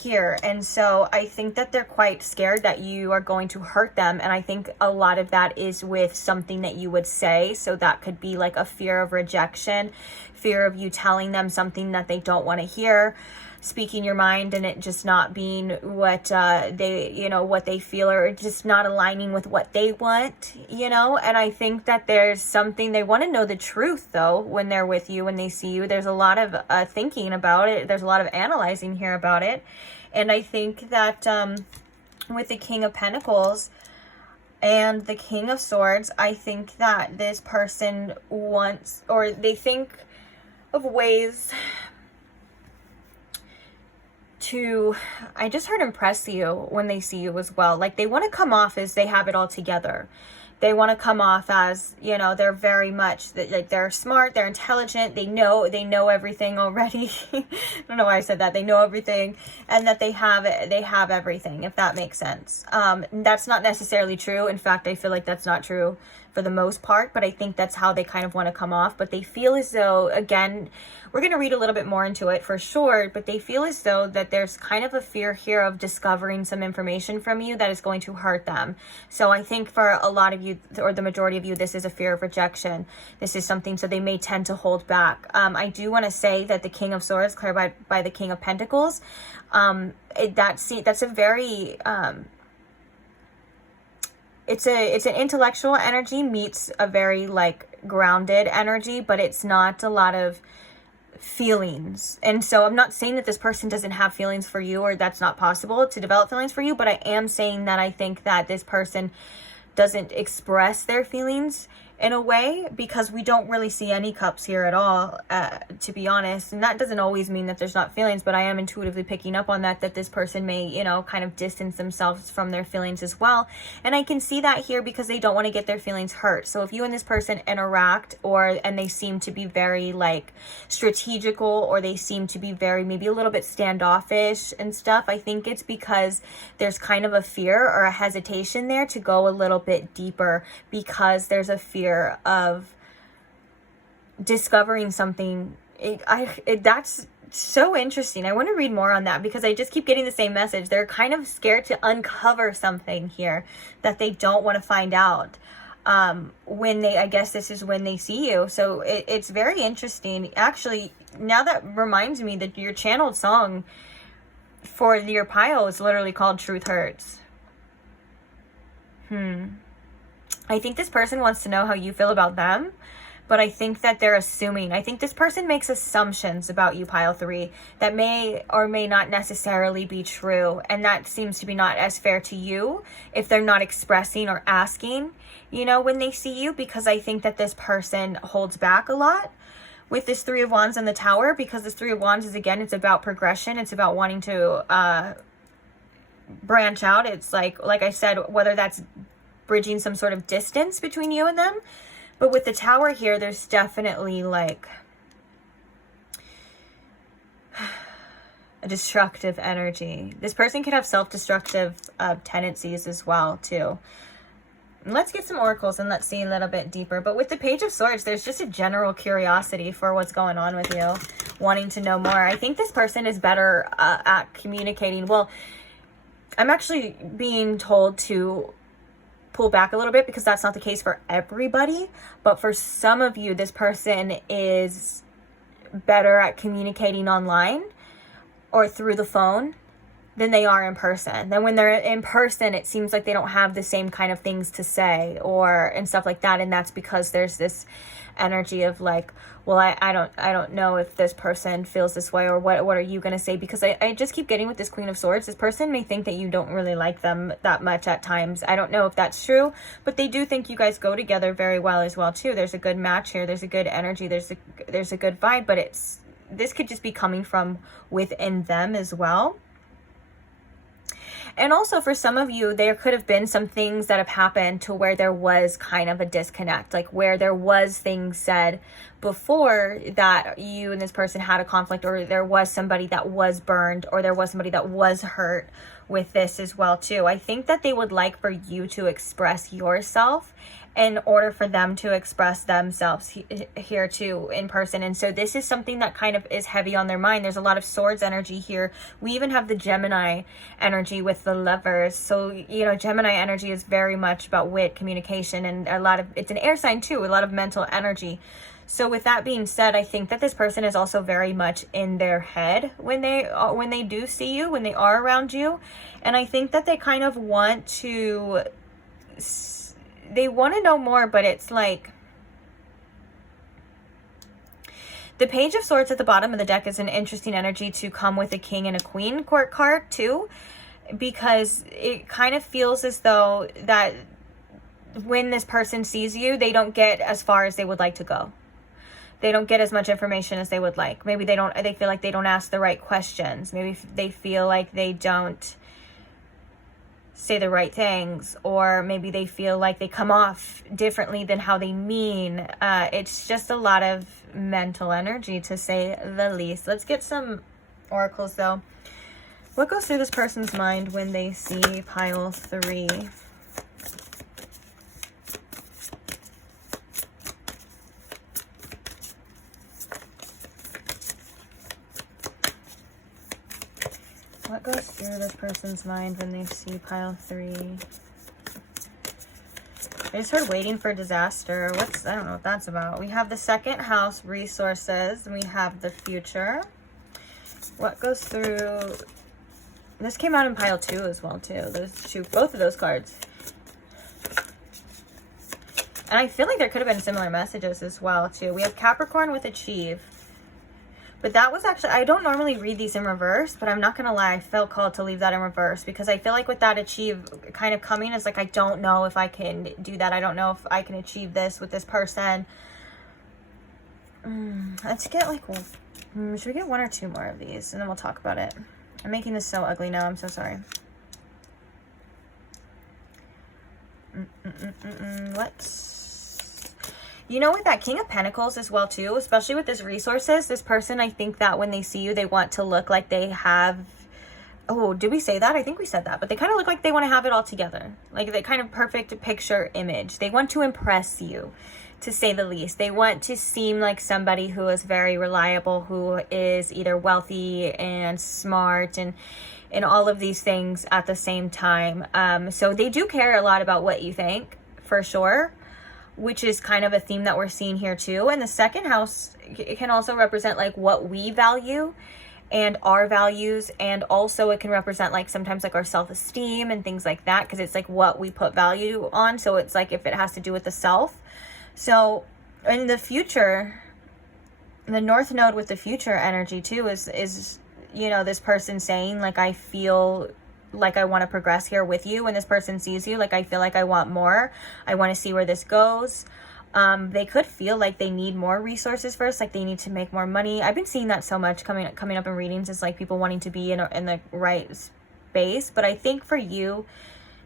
here. And so I think that they're quite scared that you are going to hurt them. And I think a lot of that is with something that you would say. So that could be like a fear of rejection, fear of you telling them something that they don't want to hear, speaking your mind and it just not being what what they feel, or just not aligning with what they want, And I think that there's something, they want to know the truth though when they're with you, when they see you. There's a lot of thinking about it. There's a lot of analyzing here about it. And I think that with the King of Pentacles and the King of Swords, I think that this person wants, or they think of ways to, I just heard, impress you when they see you as well. Like they want to come off as they have it all together. They want to come off as, they're very much, like they're smart, they're intelligent, they know everything already. I don't know why I said that. They know everything, and that they have everything, if that makes sense. That's not necessarily true. In fact, I feel like that's not true for the most part, but I think that's how they kind of want to come off. But they feel as though, again, we're going to read a little bit more into it for sure, but they feel as though that there's kind of a fear here of discovering some information from you that is going to hurt them. So I think for a lot of you, or the majority of you, this is a fear of rejection. This is something, so they may tend to hold back. I do want to say that the King of Swords, cleared by the King of Pentacles, that's a very... It's an intellectual energy meets a very like grounded energy, but it's not a lot of feelings. And so I'm not saying that this person doesn't have feelings for you, or that's not possible to develop feelings for you, but I am saying that I think that this person doesn't express their feelings in a way, because we don't really see any cups here at all, to be honest. And that doesn't always mean that there's not feelings, but I am intuitively picking up on that this person may, kind of distance themselves from their feelings as well. And I can see that here because they don't want to get their feelings hurt. So if you and this person interact, and they seem to be very like strategical, or they seem to be very, maybe a little bit standoffish and stuff, I think it's because there's kind of a fear or a hesitation there to go a little bit deeper, because there's a fear of discovering something. That's so interesting. I want to read more on that, because I just keep getting the same message. They're kind of scared to uncover something here that they don't want to find out when they, I guess this is when they see you. So it's very interesting. Actually, now that reminds me that your channeled song for your pile is literally called Truth Hurts. I think this person wants to know how you feel about them, but I think that they're assuming. I think this person makes assumptions about you, pile 3, that may or may not necessarily be true. And that seems to be not as fair to you if they're not expressing or asking, when they see you, because I think that this person holds back a lot with this 3 of Wands and the Tower, because this 3 of Wands is, again, it's about progression. It's about wanting to branch out. It's like I said, whether that's bridging some sort of distance between you and them. But with the Tower here, there's definitely like a destructive energy. This person could have self-destructive tendencies as well too. And let's get some oracles and let's see a little bit deeper. But with the Page of Swords, there's just a general curiosity for what's going on with you, wanting to know more. I think this person is better at communicating. Well, I'm actually being told to pull back a little bit, because that's not the case for everybody, but for some of you, this person is better at communicating online or through the phone than they are in person. Then when they're in person, it seems like they don't have the same kind of things to say and stuff like that. And that's because there's this energy of like, well, I don't know if this person feels this way, or what are you going to say? Because I just keep getting with this Queen of Swords. This person may think that you don't really like them that much at times. I don't know if that's true, but they do think you guys go together very well as well too. There's a good match here. There's a good energy. There's a good vibe, but this could just be coming from within them as well. And also for some of you, there could have been some things that have happened to where there was kind of a disconnect, like where there was things said before that you and this person had a conflict, or there was somebody that was burned, or there was somebody that was hurt with this as well too. I think that they would like for you to express yourself in order for them to express themselves here too in person. And so this is something that kind of is heavy on their mind. There's a lot of swords energy here. We even have the Gemini energy with the Lovers. So, you know, Gemini energy is very much about wit, communication, and a lot of, it's an air sign too, a lot of mental energy. So with that being said, I think that this person is also very much in their head when they do see you, when they are around you. And I think that they kind of want to, they want to know more, but it's like the Page of Swords at the bottom of the deck is an interesting energy to come with a King and a Queen court card too, because it kind of feels as though that when this person sees you, they don't get as far as they would like to go. They don't get as much information as they would like. Maybe they feel like they don't ask the right questions. Maybe they feel like they don't say the right things, or maybe they feel like they come off differently than how they mean. It's just a lot of mental energy, to say the least. Let's get some oracles though. What goes through this person's mind when they see pile 3? What goes through this person's mind when they see pile 3? They just heard waiting for disaster. I don't know what that's about. We have the second house, resources, and we have the future. What goes through... This came out in pile 2 as well, too. Both of those cards. And I feel like there could have been similar messages as well, too. We have Capricorn with achieve. But that was actually, I don't normally read these in reverse, but I'm not going to lie, I felt called to leave that in reverse, because I feel like with that achieve kind of coming, is like, I don't know if I can do that. I don't know if I can achieve this with this person. Let's get like, should we get 1 or 2 more of these, and then we'll talk about it. I'm making this so ugly now. I'm so sorry. You know, with that King of Pentacles as well too, especially with this resources, this person, I think that when they see you, they want to look like they have, oh, did we say that? I think we said that, but they kind of look like they want to have it all together. Like the kind of perfect picture image. They want to impress you, to say the least. They want to seem like somebody who is very reliable, who is either wealthy and smart and all of these things at the same time. So they do care a lot about what you think, for sure, which is kind of a theme that we're seeing here too. And the second house, it can also represent like what we value and our values, and also it can represent like sometimes like our self-esteem and things like that, because it's like what we put value on. So it's like if it has to do with the self. So in the future, the North Node with the future energy too is you know, this person saying like, I feel like I want to progress here with you. When this person sees you, like, I feel like I want more. I want to see where this goes. They could feel like they need more resources first, like they need to make more money. I've been seeing that so much coming up in readings, is like people wanting to be in the right space. But I think for you,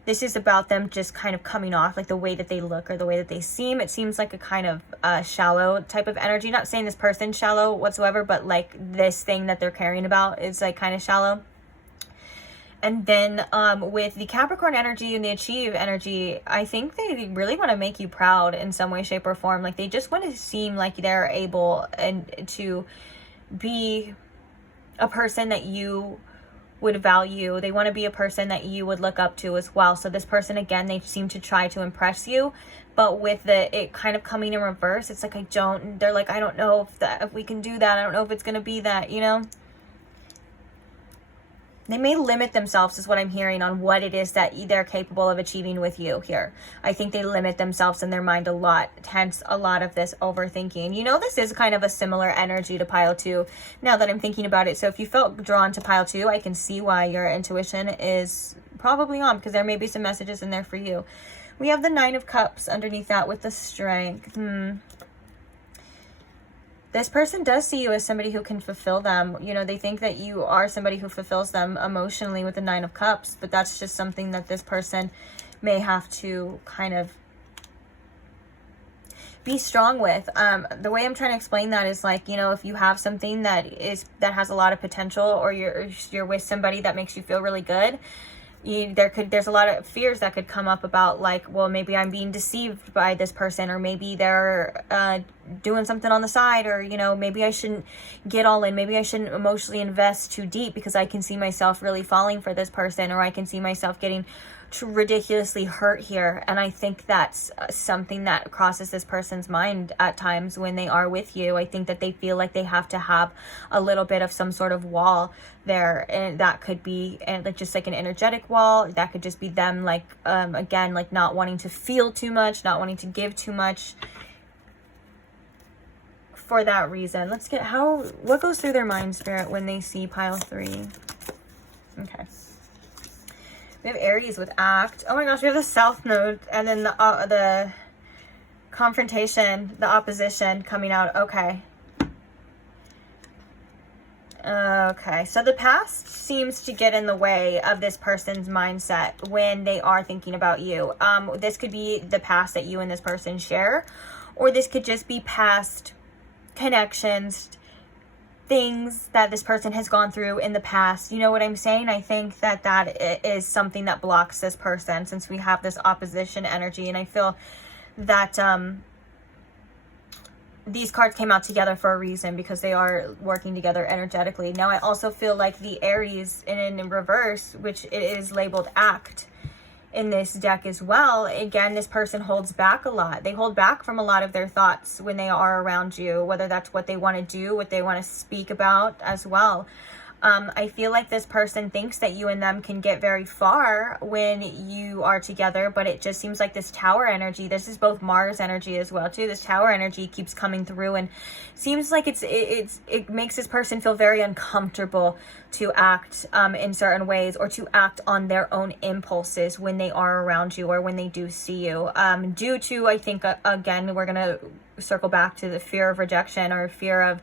this is about them just kind of coming off, like the way that they look or the way that they seem. It seems like a kind of shallow type of energy. Not saying this person's shallow whatsoever, but like this thing that they're caring about is like kind of shallow. And then with the Capricorn energy and the achieve energy, I think they really want to make you proud in some way, shape, or form. Like they just want to seem like they're able and to be a person that you would value. They want to be a person that you would look up to as well. So this person, again, they seem to try to impress you, but with it kind of coming in reverse, it's like they're like, I don't know if we can do that. I don't know if it's going to be that, you know? They may limit themselves, is what I'm hearing, on what it is that they're capable of achieving with you here. I think they limit themselves in their mind a lot, hence a lot of this overthinking. You know, this is kind of a similar energy to pile 2 now that I'm thinking about it. So if you felt drawn to pile 2, I can see why your intuition is probably on, because there may be some messages in there for you. We have the 9 of Cups underneath that with the Strength. This person does see you as somebody who can fulfill them. You know, they think that you are somebody who fulfills them emotionally with the Nine of Cups, but that's just something that this person may have to kind of be strong with. The way I'm trying to explain that is like, you know, if you have something that has a lot of potential, or you're with somebody that makes you feel really good, there's a lot of fears that could come up about like, well, maybe I'm being deceived by this person, or maybe they're doing something on the side, or, you know, maybe I shouldn't get all in, maybe I shouldn't emotionally invest too deep because I can see myself really falling for this person, or I can see myself getting ridiculously hurt here. And I think that's something that crosses this person's mind at times when they are with you. I think that they feel like they have to have a little bit of some sort of wall there, and that could be like just like an energetic wall. That could just be them like again, like not wanting to feel too much, not wanting to give too much for that reason. Let's get what goes through their mind, Spirit, when they see pile 3. Okay. We have Aries with Act. Oh my gosh, we have the South Node, and then the confrontation, the opposition coming out. Okay. Okay, so the past seems to get in the way of this person's mindset when they are thinking about you. This could be the past that you and this person share, or this could just be past connections, things that this person has gone through in the past. You know what I'm saying? I think that is something that blocks this person, since we have this opposition energy. And I feel that these cards came out together for a reason, because they are working together energetically. Now, I also feel like the Aries in reverse, which is labeled Act in this deck as well. Again, this person holds back a lot. They hold back from a lot of their thoughts when they are around you, whether that's what they want to do, what they want to speak about as well. I feel like this person thinks that you and them can get very far when you are together, but it just seems like this Tower energy, this is both Mars energy as well too. This Tower energy keeps coming through, and seems like it makes this person feel very uncomfortable to act in certain ways, or to act on their own impulses when they are around you, or when they do see you. Due to, I think, again, we're gonna circle back to the fear of rejection, or fear of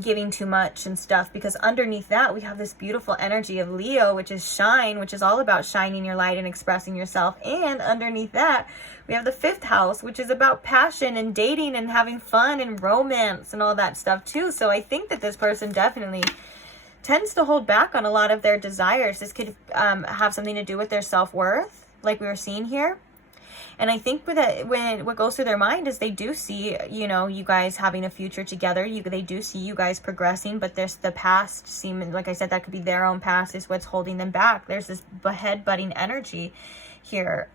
giving too much and stuff, because underneath that we have this beautiful energy of Leo, which is shine, which is all about shining your light and expressing yourself. And underneath that we have the 5th house, which is about passion and dating and having fun and romance and all that stuff too. So I think that this person definitely tends to hold back on a lot of their desires. This could have something to do with their self-worth, like we were seeing here. And I think what goes through their mind is they do see, you know, you guys having a future together. They do see you guys progressing, but there's the past seeming, like I said, that could be their own past is what's holding them back. There's this head-butting energy here.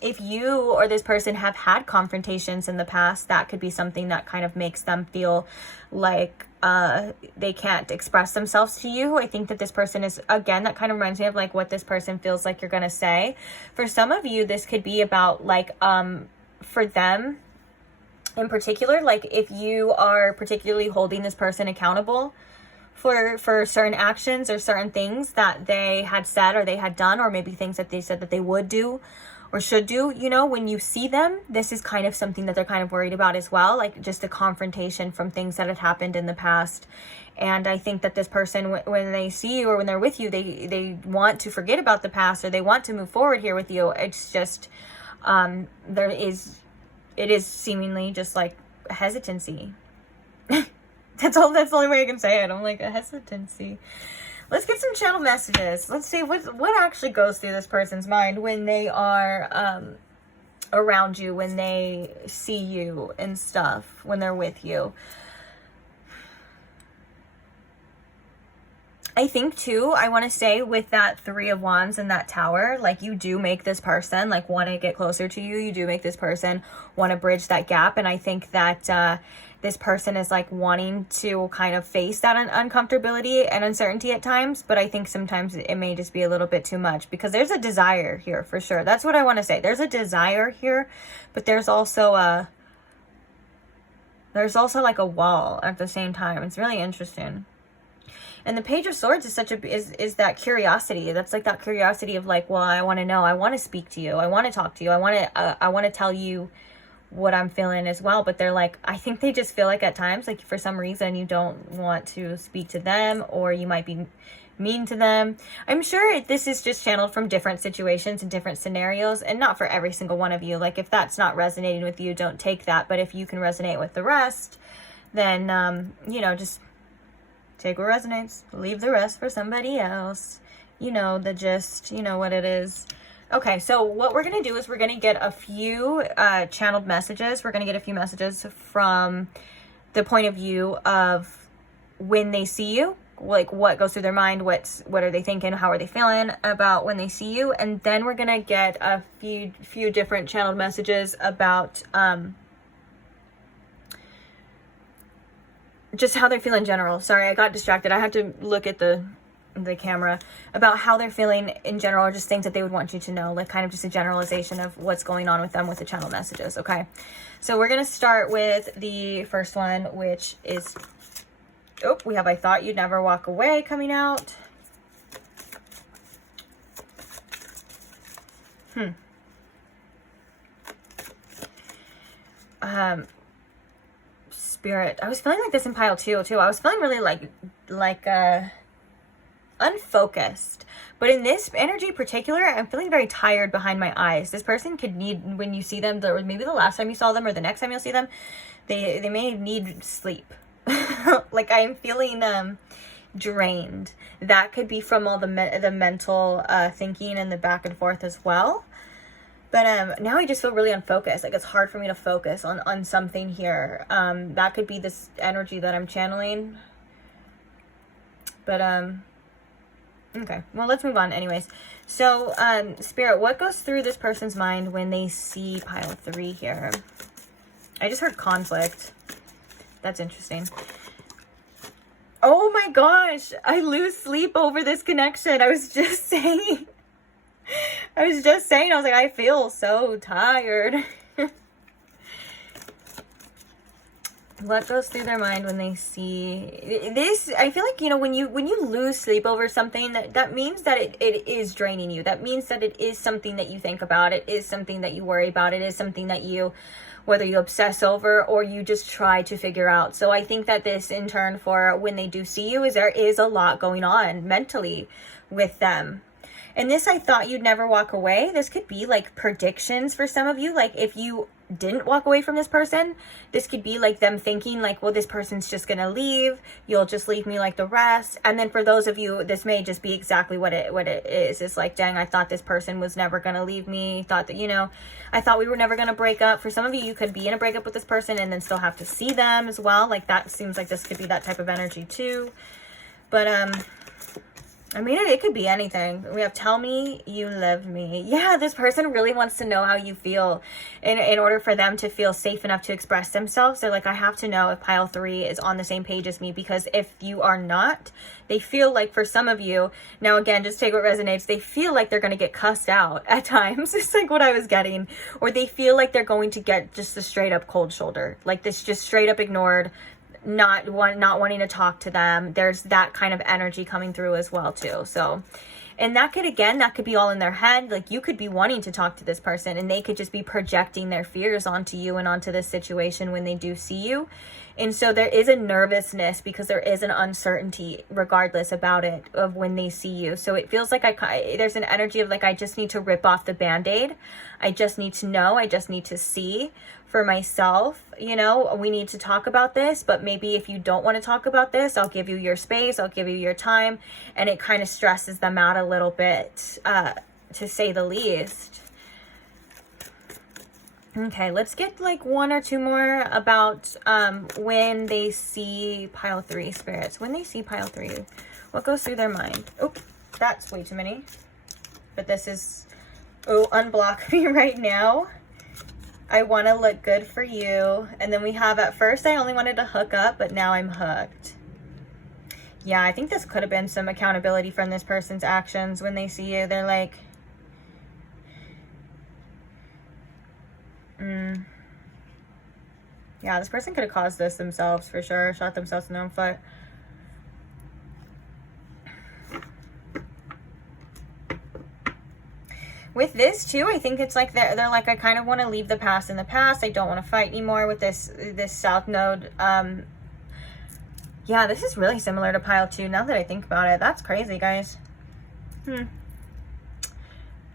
If you or this person have had confrontations in the past, that could be something that kind of makes them feel like they can't express themselves to you. I think that this person is, again, that kind of reminds me of like what this person feels like you're gonna say. For some of you, this could be about like for them in particular, like if you are particularly holding this person accountable for certain actions or certain things that they had said or they had done, or maybe things that they said that they would do or should do, you know, when you see them, this is kind of something that they're kind of worried about as well, like just a confrontation from things that had happened in the past. And I think that this person, when they see you or when they're with you, they want to forget about the past, or they want to move forward here with you. It's just, it is seemingly just like a hesitancy. That's the only way I can say it. I'm like, a hesitancy. Let's get some channel messages. Let's see what actually goes through this person's mind when they are around you, when they see you and stuff, when they're with you. I think too, I want to say with that 3 of Wands and that Tower, like you do make this person like want to get closer to you. You do make this person want to bridge that gap. And I think that this person is like wanting to kind of face that uncomfortability and uncertainty at times. But I think sometimes it may just be a little bit too much, because there's a desire here for sure. That's what I want to say. There's a desire here, but there's also like a wall at the same time. It's really interesting. And the Page of Swords is is that curiosity. That's like that curiosity of like, well, I want to know. I want to speak to you. I want to talk to you. I want to tell you what I'm feeling as well. But they're like, I think they just feel like at times, like for some reason you don't want to speak to them, or you might be mean to them. I'm sure this is just channeled from different situations and different scenarios, and not for every single one of you. Like if that's not resonating with you, don't take that. But if you can resonate with the rest, then, you know, just take what resonates, leave the rest for somebody else. You know, the gist, you know what it is. Okay, so what we're going to do is we're going to get a few channeled messages. We're going to get a few messages from the point of view of when they see you, like what goes through their mind, what are they thinking, how are they feeling about when they see you, and then we're going to get a few different channeled messages about just how they feel in general. Sorry, I got distracted. I had to look at the camera, about how they're feeling in general, or just things that they would want you to know, like kind of just a generalization of what's going on with them with the channel messages. Okay, so we're going to start with the first one, which is, oh, we have I thought you'd never walk away coming out. Spirit, I was feeling like this in pile 2 too. I was feeling really like unfocused, but in this energy particular, I'm feeling very tired behind my eyes. This person could need, when you see them, or maybe the last time you saw them or the next time you'll see them, they may need sleep. Like I'm feeling drained. That could be from all the mental thinking and the back and forth as well. But now I just feel really unfocused. Like it's hard for me to focus on something here. That could be this energy that I'm channeling. But okay, well, let's move on anyways. So, Spirit, what goes through this person's mind when they see pile 3 here? I just heard conflict. That's interesting. Oh my gosh, I lose sleep over this connection. I was just saying, I was like, I feel so tired. What goes through their mind when they see this? I feel like, you know, when you lose sleep over something, that means that it is draining you. That means that it is something that you think about. It is something that you worry about. It is something that you, whether you obsess over or you just try to figure out. So I think that this, in turn, for when they do see you, is there is a lot going on mentally with them. And this, I thought you'd never walk away. This could be like predictions for some of you. Like if you didn't walk away from this person, this could be like them thinking like, well, this person's just gonna leave. You'll just leave me like the rest. And then for those of you, this may just be exactly what it is. It's like, dang, I thought this person was never gonna leave me. Thought that, you know, I thought we were never gonna break up. For some of you could be in a breakup with this person and then still have to see them as well. Like that seems like this could be that type of energy too. But I mean, it could be anything. We have tell me you love me. Yeah, this person really wants to know how you feel in order for them to feel safe enough to express themselves. They're like, I have to know if pile 3 is on the same page as me, because if you are not, they feel like, for some of you, now again, just take what resonates, they feel like they're going to get cussed out at times. It's like what I was getting. Or they feel like they're going to get just a straight up cold shoulder. Like this, just straight up ignored. Not wanting to talk to them. There's that kind of energy coming through as well too. So, and that could be all in their head. Like you could be wanting to talk to this person and they could just be projecting their fears onto you and onto this situation when they do see you. And so there is a nervousness because there is an uncertainty regardless about it of when they see you. So it feels like there's an energy of like, I just need to rip off the Band-Aid. I just need to know. I just need to see for myself. You know, we need to talk about this, but maybe if you don't want to talk about this, I'll give you your space. I'll give you your time. And it kind of stresses them out a little bit, to say the least. Okay, let's get like 1 or 2 more about when they see pile 3, spirits. When they see pile 3, what goes through their mind? Oh, that's way too many. But this is, oh, unblock me right now. I want to look good for you. And then we have, at first I only wanted to hook up, but now I'm hooked. Yeah, I think this could have been some accountability from this person's actions when they see you. They're like, yeah, this person could have caused this themselves for sure. Shot themselves in their own foot. with this too, I think it's like they're like, I kind of want to leave the past in the past. I don't want to fight anymore with this South Node. Yeah, this is really similar to pile 2 now that I think about it. That's crazy, guys.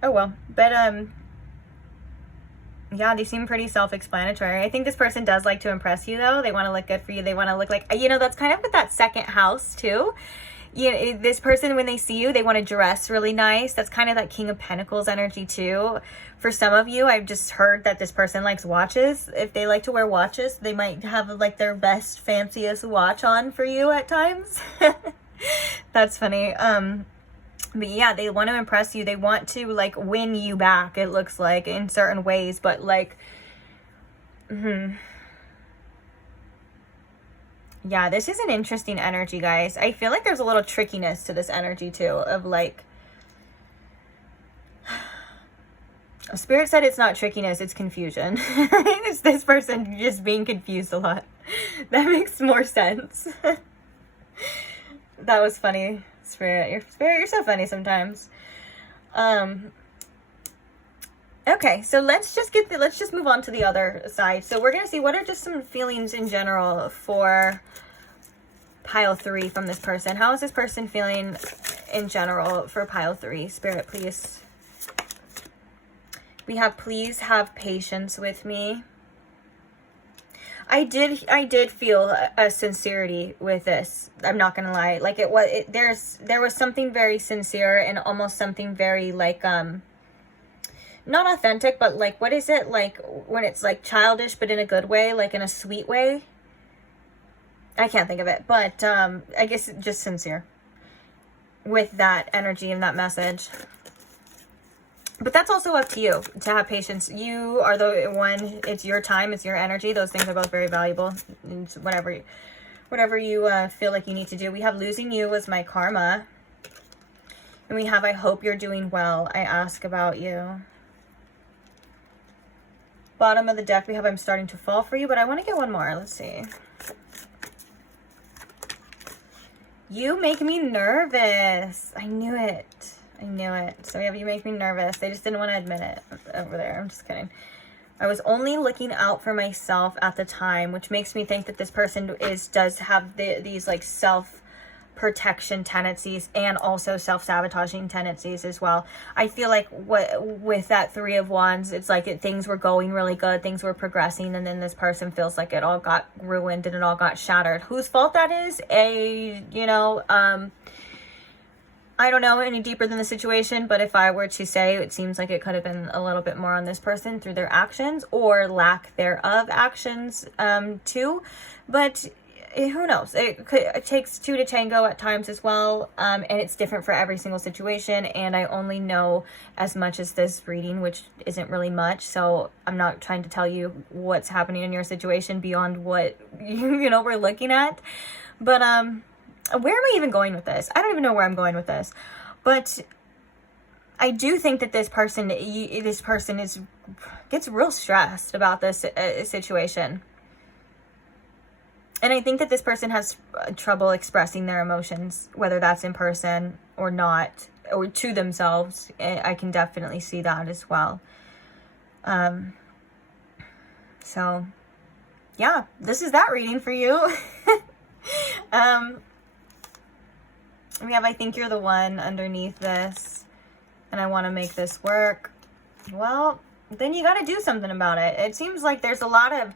Oh well. But yeah, they seem pretty self-explanatory. I think this person does like to impress you, though. They want to look good for you. They want to look like, you know, that's kind of with that second house, too. You know, this person, when they see you, they want to dress really nice. That's kind of that King of Pentacles energy, too. For some of you, I've just heard that this person likes watches. If they like to wear watches, they might have, like, their best, fanciest watch on for you at times. That's funny. But yeah, they want to impress you. They want to, like, win you back, it looks like, in certain ways. But, like, yeah, this is an interesting energy, guys. I feel like there's a little trickiness to this energy, too, of, like, Spirit said it's not trickiness, it's confusion. It's this person just being confused a lot. That makes more sense. That was funny. Spirit, you're so funny sometimes. Okay, so let's just move on to the other side. So we're gonna see what are just some feelings in general for pile 3 from this person. How is this person feeling in general for pile 3? Spirit, please. We have, please have patience with me. I did feel a sincerity with this. I'm not gonna lie. Like there was something very sincere and almost something very like not authentic, but like, what is it like when it's like childish but in a good way, like in a sweet way? I can't think of it, but I guess just sincere with that energy and that message. But that's also up to you to have patience. You are the one, it's your time, it's your energy. Those things are both very valuable. It's whatever you feel like you need to do. We have losing you as my karma. And we have, I hope you're doing well. I ask about you. Bottom of the deck, we have, I'm starting to fall for you. But I want to get one more. Let's see. You make me nervous. I knew it. I knew it. So we have, you make me nervous. They just didn't want to admit it over there. I'm just kidding. I was only looking out for myself at the time, which makes me think that this person does have these like self-protection tendencies and also self-sabotaging tendencies as well. I feel like with that 3 of Wands, it's like things were going really good, things were progressing, and then this person feels like it all got ruined and it all got shattered. Whose fault that is? I don't know any deeper than the situation, but if I were to say, it seems like it could have been a little bit more on this person through their actions or lack thereof actions too. But who knows? It takes 2 to tango at times as well, and it's different for every single situation. And I only know as much as this reading, which isn't really much. So I'm not trying to tell you what's happening in your situation beyond what we're looking at. But where am I even going with this? I don't even know where I'm going with this. But I do think that this person gets real stressed about this situation. And I think that this person has trouble expressing their emotions, whether that's in person or not, or to themselves. I can definitely see that as well. So, yeah, this is that reading for you. We have, I think you're the one underneath this, and I want to make this work. Well, then you got to do something about it. It seems like there's a lot of,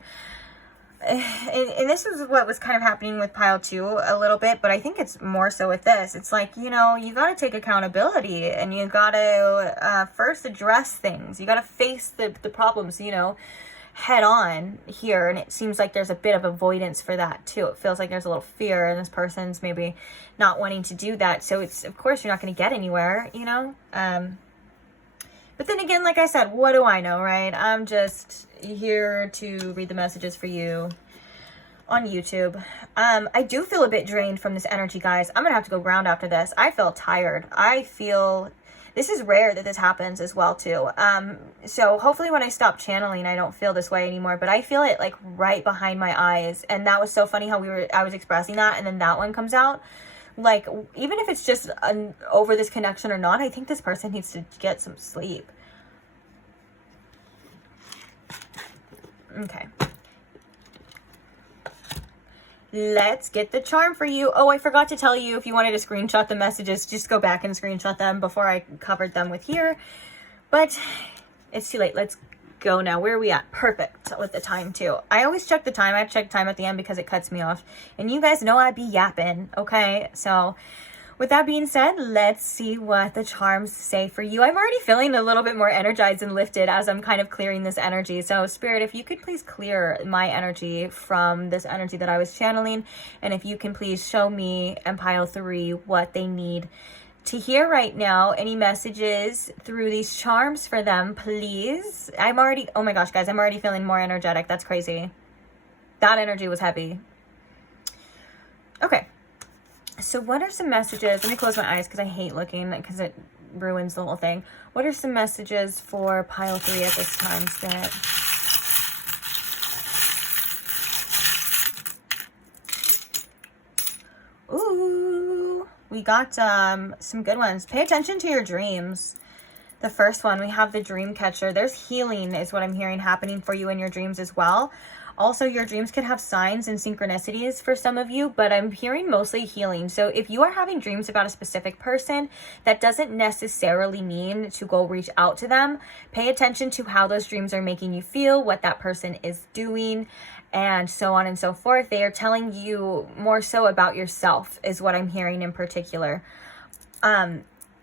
and this is what was kind of happening with pile 2 a little bit, but I think it's more so with this. It's like, you got to take accountability, and you got to first address things. You got to face the problems, head on here, and it seems like there's a bit of avoidance for that too. It feels like there's a little fear, and this person's maybe not wanting to do that. So it's, of course, you're not going to get anywhere, but then again, like I said, what do I know, right? I'm just here to read the messages for you on YouTube. I do feel a bit drained from this energy, guys. I'm gonna have to go ground after this. I feel tired. This is rare that this happens as well too. So hopefully when I stop channeling, I don't feel this way anymore, but I feel it like right behind my eyes. And that was so funny how I was expressing that, and then that one comes out. Like, even if it's just over this connection or not, I think this person needs to get some sleep. Okay. Let's get the charm for you. Oh, I forgot to tell you, if you wanted to screenshot the messages, just go back and screenshot them before I covered them with here. But it's too late. Let's go now. Where are we at? Perfect with the time too. I always check the time. I check time at the end because it cuts me off. And you guys know I be yapping. Okay, so with that being said, let's see what the charms say for you. I'm already feeling a little bit more energized and lifted as I'm kind of clearing this energy. So Spirit, if you could please clear my energy from this energy that I was channeling. And if you can please show me and pile 3 what they need to hear right now. Any messages through these charms for them, please. Oh my gosh, guys, I'm already feeling more energetic. That's crazy. That energy was heavy. Okay. So what are some messages? Let me close my eyes because I hate looking because it ruins the whole thing. What are some messages for pile 3 at this time, Spirit? Ooh, we got some good ones. Pay attention to your dreams. The first one, we have the dream catcher. There's healing is what I'm hearing happening for you in your dreams as well. Also, your dreams can have signs and synchronicities for some of you, but I'm hearing mostly healing. So if you are having dreams about a specific person, that doesn't necessarily mean to go reach out to them. Pay attention to how those dreams are making you feel, what that person is doing, and so on and so forth. They are telling you more so about yourself is what I'm hearing in particular.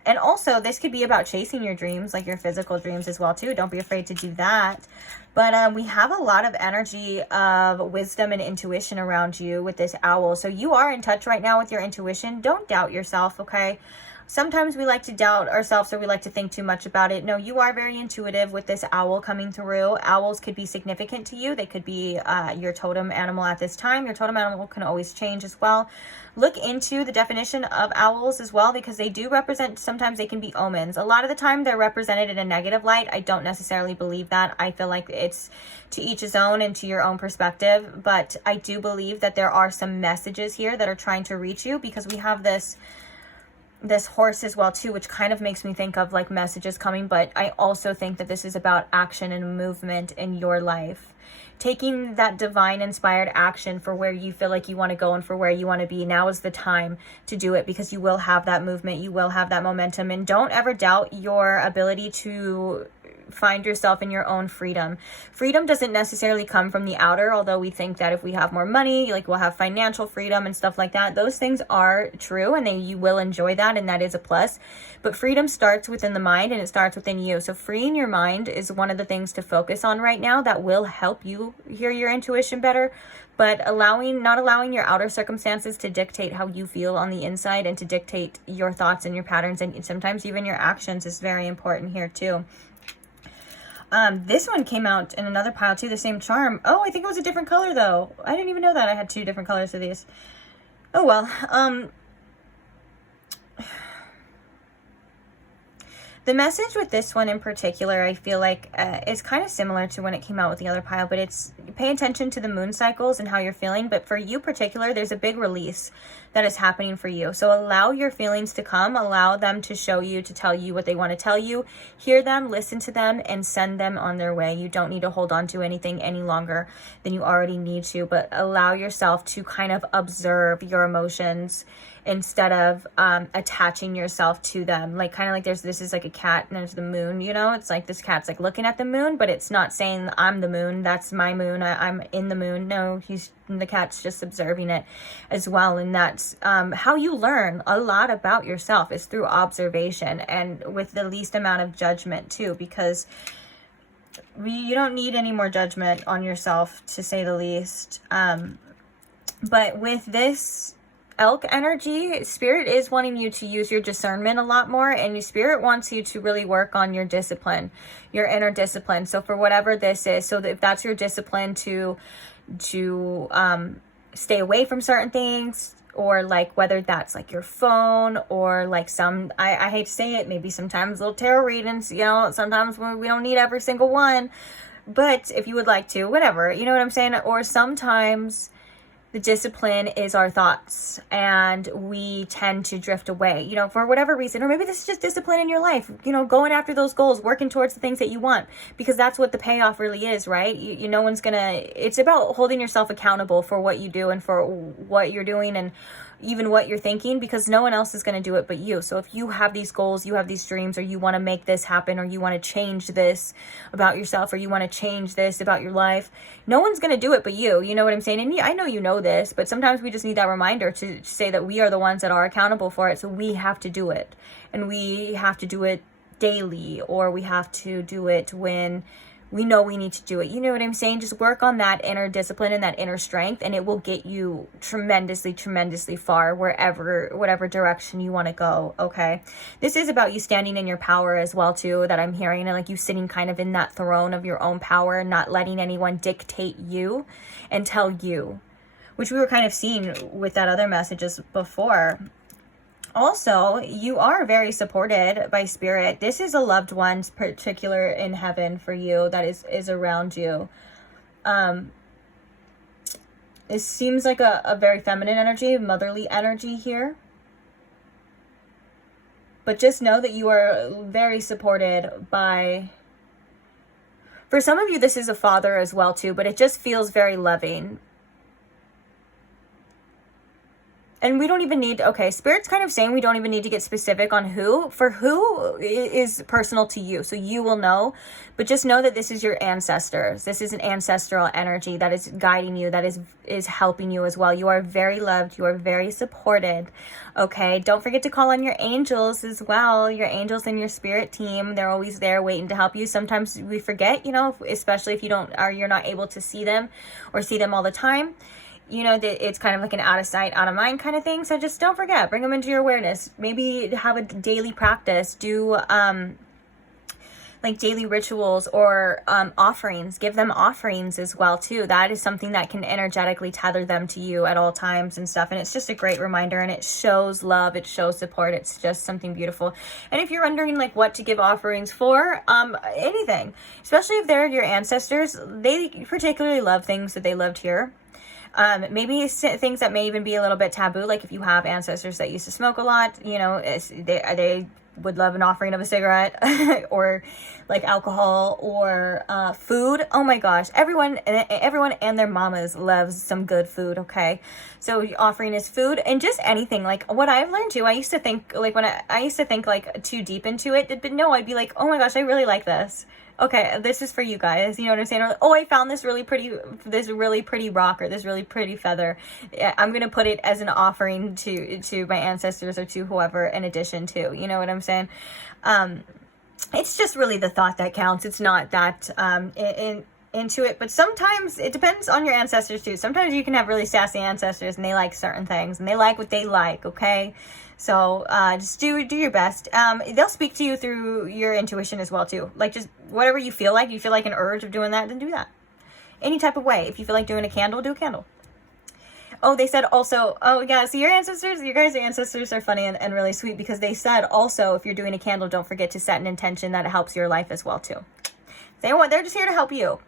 And also, this could be about chasing your dreams, like your physical dreams as well, too. Don't be afraid to do that. But we have a lot of energy of wisdom and intuition around you with this owl. So you are in touch right now with your intuition. Don't doubt yourself, okay? Sometimes we like to doubt ourselves or we like to think too much about it. No, you are very intuitive with this owl coming through. Owls could be significant to you. They could be your totem animal at this time. Your totem animal can always change as well. Look into the definition of owls as well, because they do represent, sometimes they can be omens. A lot of the time they're represented in a negative light. I don't necessarily believe that. I feel like it's to each his own and to your own perspective. But I do believe that there are some messages here that are trying to reach you, because we have this horse as well too, which kind of makes me think of like messages coming. But I also think that this is about action and movement in your life. Taking that divine inspired action for where you feel like you want to go and for where you want to be. Now is the time to do it, because you will have that movement. You will have that momentum. And don't ever doubt your ability to find yourself in your own freedom. Freedom doesn't necessarily come from the outer, although we think that if we have more money, like we'll have financial freedom and stuff like that. Those things are true, and you will enjoy that, and that is a plus. But freedom starts within the mind, and it starts within you. So freeing your mind is one of the things to focus on right now that will help you hear your intuition better. But not allowing your outer circumstances to dictate how you feel on the inside and to dictate your thoughts and your patterns, and sometimes even your actions, is very important here too. This one came out in another pile too, the same charm. Oh, I think it was a different color though. I didn't even know that I had 2 different colors of these. Oh well. The message with this one in particular, I feel like is kind of similar to when it came out with the other pile, but it's pay attention to the moon cycles and how you're feeling. But for you particular, there's a big release that is happening for you. So allow your feelings to come, allow them to show you, to tell you what they want to tell you. Hear them, listen to them, and send them on their way. You don't need to hold on to anything any longer than you already need to, but allow yourself to kind of observe your emotions instead of attaching yourself to them. Like kind of like this is like a cat and there's the moon, you know? It's like this cat's like looking at the moon, but it's not saying I'm the moon, that's my moon, I'm in the moon. No, the cat's just observing it as well. And that's how you learn a lot about yourself, is through observation and with the least amount of judgment too, because you don't need any more judgment on yourself, to say the least. But with this elk energy, Spirit is wanting you to use your discernment a lot more, and your Spirit wants you to really work on your discipline, your inner discipline. So for whatever this is, so that if that's your discipline to stay away from certain things, or like whether that's like your phone, or like I hate to say it, maybe sometimes little tarot readings, you know, sometimes we don't need every single one, but if you would like to, whatever, you know what I'm saying? Or sometimes the discipline is our thoughts, and we tend to drift away, you know, for whatever reason. Or maybe this is just discipline in your life, you know, going after those goals, working towards the things that you want, because that's what the payoff really is, right? No one's gonna, it's about holding yourself accountable for what you do and for what you're doing and even what you're thinking, because no one else is going to do it but you. So if you have these goals, you have these dreams, or you want to make this happen, or you want to change this about yourself, or you want to change this about your life, no one's going to do it but you. You know what I'm saying? And I know you know this, but sometimes we just need that reminder to say that we are the ones that are accountable for it. So we have to do it, and we have to do it daily, or we have to do it when we know we need to do it. You know what I'm saying? Just work on that inner discipline and that inner strength, and it will get you tremendously, tremendously far whatever direction you want to go, okay? This is about you standing in your power as well, too, that I'm hearing, and like you sitting kind of in that throne of your own power, not letting anyone dictate you and tell you, which we were kind of seeing with that other messages before. Also, you are very supported by spirit. This is a loved one's particular in heaven for you that is around you. It seems like a very feminine energy, motherly energy here. But just know that you are very supported by... For some of you, this is a father as well too, but it just feels very loving. And we don't even need, okay, Spirit's kind of saying we don't even need to get specific on who. For who is personal to you, so you will know. But just know that this is your ancestors. This is an ancestral energy that is guiding you, that is helping you as well. You are very loved. You are very supported, okay? Don't forget to call on your angels as well. Your angels and your spirit team, they're always there waiting to help you. Sometimes we forget, you know, especially if you're not able to see them or see them all the time. You know, that it's kind of like an out of sight, out of mind kind of thing. So just don't forget, bring them into your awareness. Maybe have a daily practice. Do like daily rituals or offerings. Give them offerings as well too. That is something that can energetically tether them to you at all times and stuff. And it's just a great reminder, and it shows love, it shows support. It's just something beautiful. And if you're wondering like what to give offerings for, anything, especially if they're your ancestors, they particularly love things that they loved here. Maybe things that may even be a little bit taboo, like if you have ancestors that used to smoke a lot, you know, they would love an offering of a cigarette or like alcohol or food. Oh my gosh, everyone and their mamas loves some good food, okay? So offering is food and just anything. Like what I've learned too, I used to think like I used to think like too deep into it, but no, I'd be like, oh my gosh, I really like this. Okay, this is for you guys. You know what I'm saying? Or, oh, I found this really pretty rock or this really pretty feather. I'm going to put it as an offering to my ancestors or to whoever in addition to, you know what I'm saying? It's just really the thought that counts. It's not that into it, but sometimes it depends on your ancestors too. Sometimes you can have really sassy ancestors and they like certain things and they like what they like, okay? So just do your best. They'll speak to you through your intuition as well too. Like just whatever you feel like an urge of doing that, then do that. Any type of way. If you feel like doing a candle, do a candle. Oh, they said also, oh yeah, so your guys' ancestors are funny and really sweet, because they said also if you're doing a candle, don't forget to set an intention that it helps your life as well too. They're just here to help you.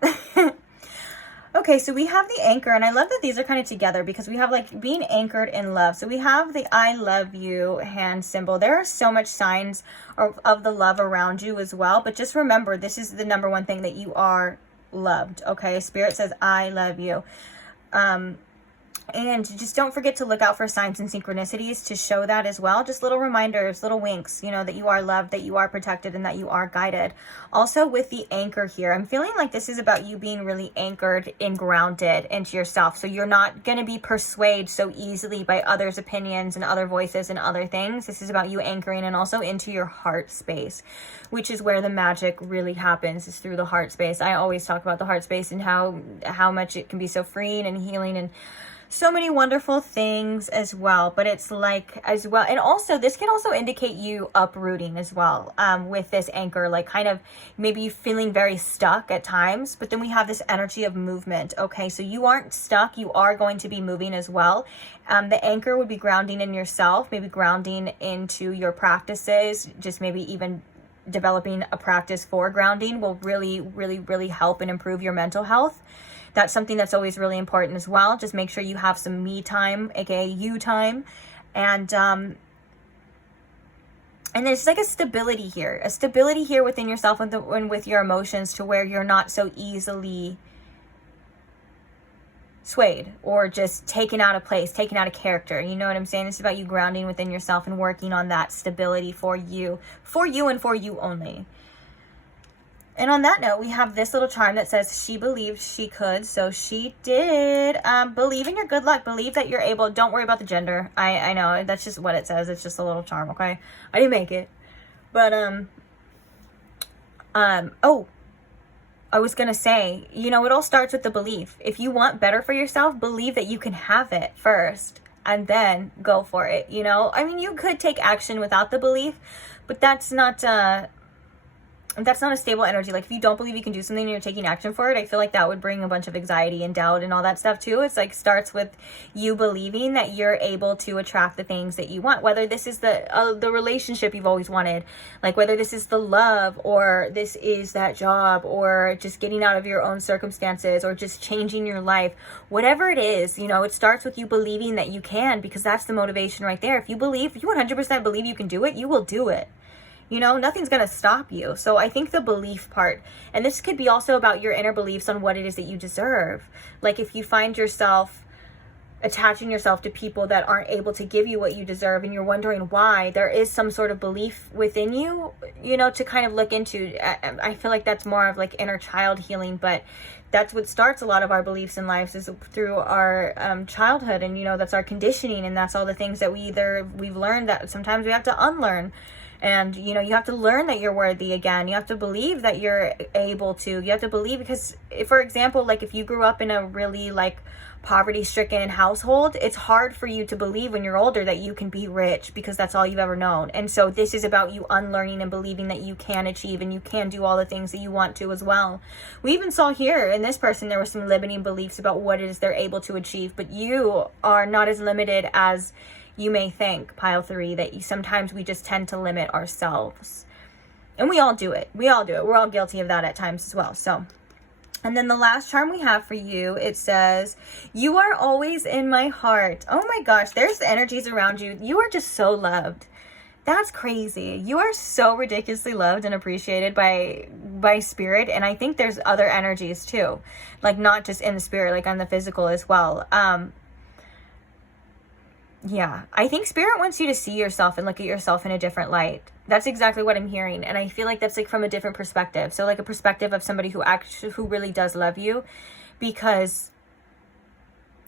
Okay, so we have the anchor, and I love that these are kind of together because we have like being anchored in love. So we have the I love you hand symbol. There are so much signs of the love around you as well, but just remember, this is the number one thing, that you are loved, okay? Spirit says, I love you. And just don't forget to look out for signs and synchronicities to show that as well. Just little reminders, little winks, you know, that you are loved, that you are protected, and that you are guided. Also with the anchor here, I'm feeling like this is about you being really anchored and grounded into yourself. So you're not going to be persuaded so easily by others' opinions and other voices and other things. This is about you anchoring and also into your heart space, which is where the magic really happens, is through the heart space. I always talk about the heart space and how much it can be so freeing and healing and so many wonderful things as well. But it's like as well, and also this can also indicate you uprooting as well, with this anchor, like kind of maybe feeling very stuck at times, but then we have this energy of movement. Okay, so you aren't stuck, you are going to be moving as well. The anchor would be grounding in yourself, maybe grounding into your practices, just maybe even developing a practice for grounding will really, really, really help and improve your mental health. That's something that's always really important as well. Just make sure you have some me time, aka you time. And there's like a stability here within yourself and with your emotions, to where you're not so easily swayed or just taken out of place, taken out of character. You know what I'm saying? It's about you grounding within yourself and working on that stability for you and for you only. And on that note, we have this little charm that says she believed she could, so she did. Believe in your good luck. Believe that you're able. Don't worry about the gender. I know, that's just what it says. It's just a little charm, okay? I didn't make it. But, oh, I was going to say, you know, it all starts with the belief. If you want better for yourself, believe that you can have it first and then go for it, you know? I mean, you could take action without the belief, but that's not a stable energy. Like, if you don't believe you can do something and you're taking action for it, I feel like that would bring a bunch of anxiety and doubt and all that stuff too. It's like, starts with you believing that you're able to attract the things that you want, whether this is the relationship you've always wanted, like whether this is the love, or this is that job, or just getting out of your own circumstances, or just changing your life, whatever it is, you know, it starts with you believing that you can, because that's the motivation right there. If you 100% believe you can do it, you will do it. You know, nothing's going to stop you. So I think the belief part, and this could be also about your inner beliefs on what it is that you deserve. Like, if you find yourself attaching yourself to people that aren't able to give you what you deserve, and you're wondering why, there is some sort of belief within you, you know, to kind of look into. I feel like that's more of like inner child healing, but that's what starts a lot of our beliefs in lives, is through our childhood. And, you know, that's our conditioning, and that's all the things that we've learned that sometimes we have to unlearn. And, you know, you have to learn that you're worthy again. You have to believe that you're able to. You have to believe, because, for example, like if you grew up in a really like poverty-stricken household, it's hard for you to believe when you're older that you can be rich, because that's all you've ever known. And so this is about you unlearning and believing that you can achieve and you can do all the things that you want to as well. We even saw here in this person, there were some limiting beliefs about what it is they're able to achieve, but you are not as limited as you may think, pile 3, that sometimes we just tend to limit ourselves. And we all do it. We're all guilty of that at times as well. So, and then the last charm we have for you, it says, you are always in my heart. Oh my gosh, there's the energies around you. You are just so loved. That's crazy. You are so ridiculously loved and appreciated by spirit. And I think there's other energies too, like not just in the spirit, like on the physical as well. Yeah, I think spirit wants you to see yourself and look at yourself in a different light. That's exactly what I'm hearing. And I feel like that's like from a different perspective. So like a perspective of somebody who really does love you, because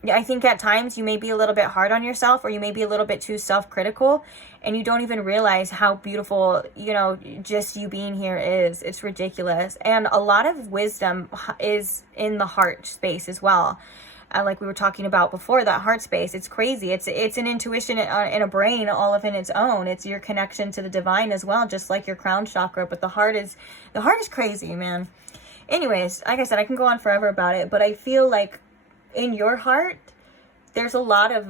I think at times you may be a little bit hard on yourself, or you may be a little bit too self-critical, and you don't even realize how beautiful, you know, just you being here is. It's ridiculous. And a lot of wisdom is in the heart space as well. Like we were talking about before, that heart space, it's crazy. It's an intuition in a brain all of in its own. It's your connection to the divine as well, just like your crown chakra. But the heart is crazy, man. Anyways, like I said, I can go on forever about it, but I feel like in your heart, there's a lot of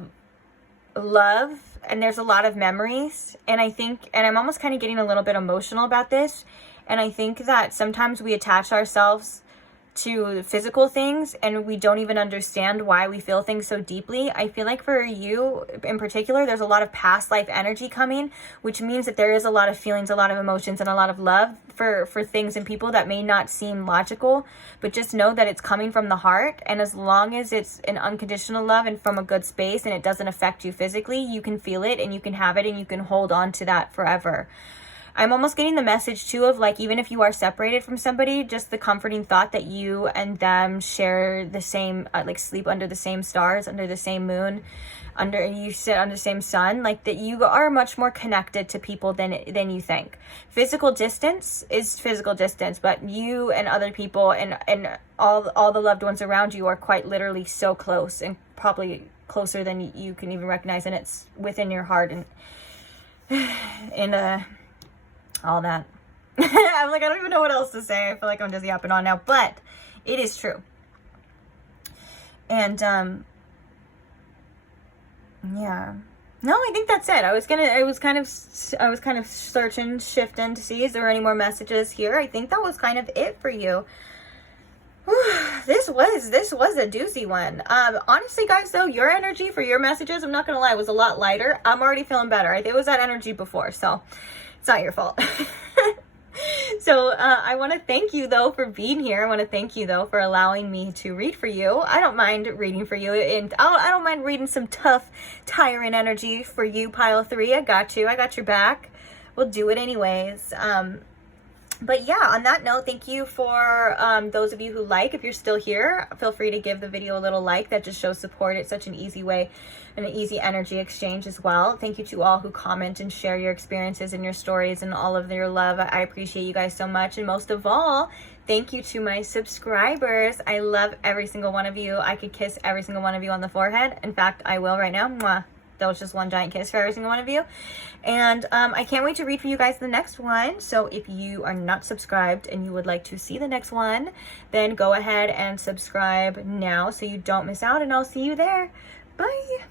love and there's a lot of memories. And I think, and I'm almost kind of getting a little bit emotional about this. And I think that sometimes we attach ourselves to physical things and we don't even understand why we feel things so deeply. I feel like for you in particular, there's a lot of past life energy coming, which means that there is a lot of feelings, a lot of emotions, and a lot of love for things and people that may not seem logical, but just know that it's coming from the heart. And as long as it's an unconditional love and from a good space and it doesn't affect you physically, you can feel it and you can have it and you can hold on to that forever. I'm almost getting the message too of like, even if you are separated from somebody, just the comforting thought that you and them share the same, like sleep under the same stars, under the same moon, you sit under the same sun, like that you are much more connected to people than you think. Physical distance is physical distance, but you and other people and all the loved ones around you are quite literally so close, and probably closer than you can even recognize, and it's within your heart and all that. I'm like, I don't even know what else to say. I feel like I'm just yapping on now, but it is true. And yeah, no, I think that's it. I was kind of searching, shifting to see, is there any more messages here? I think that was kind of it for you. this was a doozy one. Honestly, guys, though, your energy for your messages, I'm not gonna lie, was a lot lighter. I'm already feeling better. It was that energy before, so it's not your fault. So I want to thank you, though, for being here. I want to thank you, though, for allowing me to read for you. I don't mind reading for you, and I don't mind reading some tough, tiring energy for you, pile 3. I got you. I got your back. We'll do it anyways. But yeah, on that note, thank you for those of you who like. If you're still here, feel free to give the video a little like. That just shows support. It's such an easy way and an easy energy exchange as well. Thank you to all who comment and share your experiences and your stories and all of your love. I appreciate you guys so much. And most of all, thank you to my subscribers. I love every single one of you. I could kiss every single one of you on the forehead. In fact, I will right now. Mwah. That was just one giant kiss for every single one of you. And I can't wait to read for you guys the next one. So if you are not subscribed and you would like to see the next one, then go ahead and subscribe now so you don't miss out. And I'll see you there. Bye.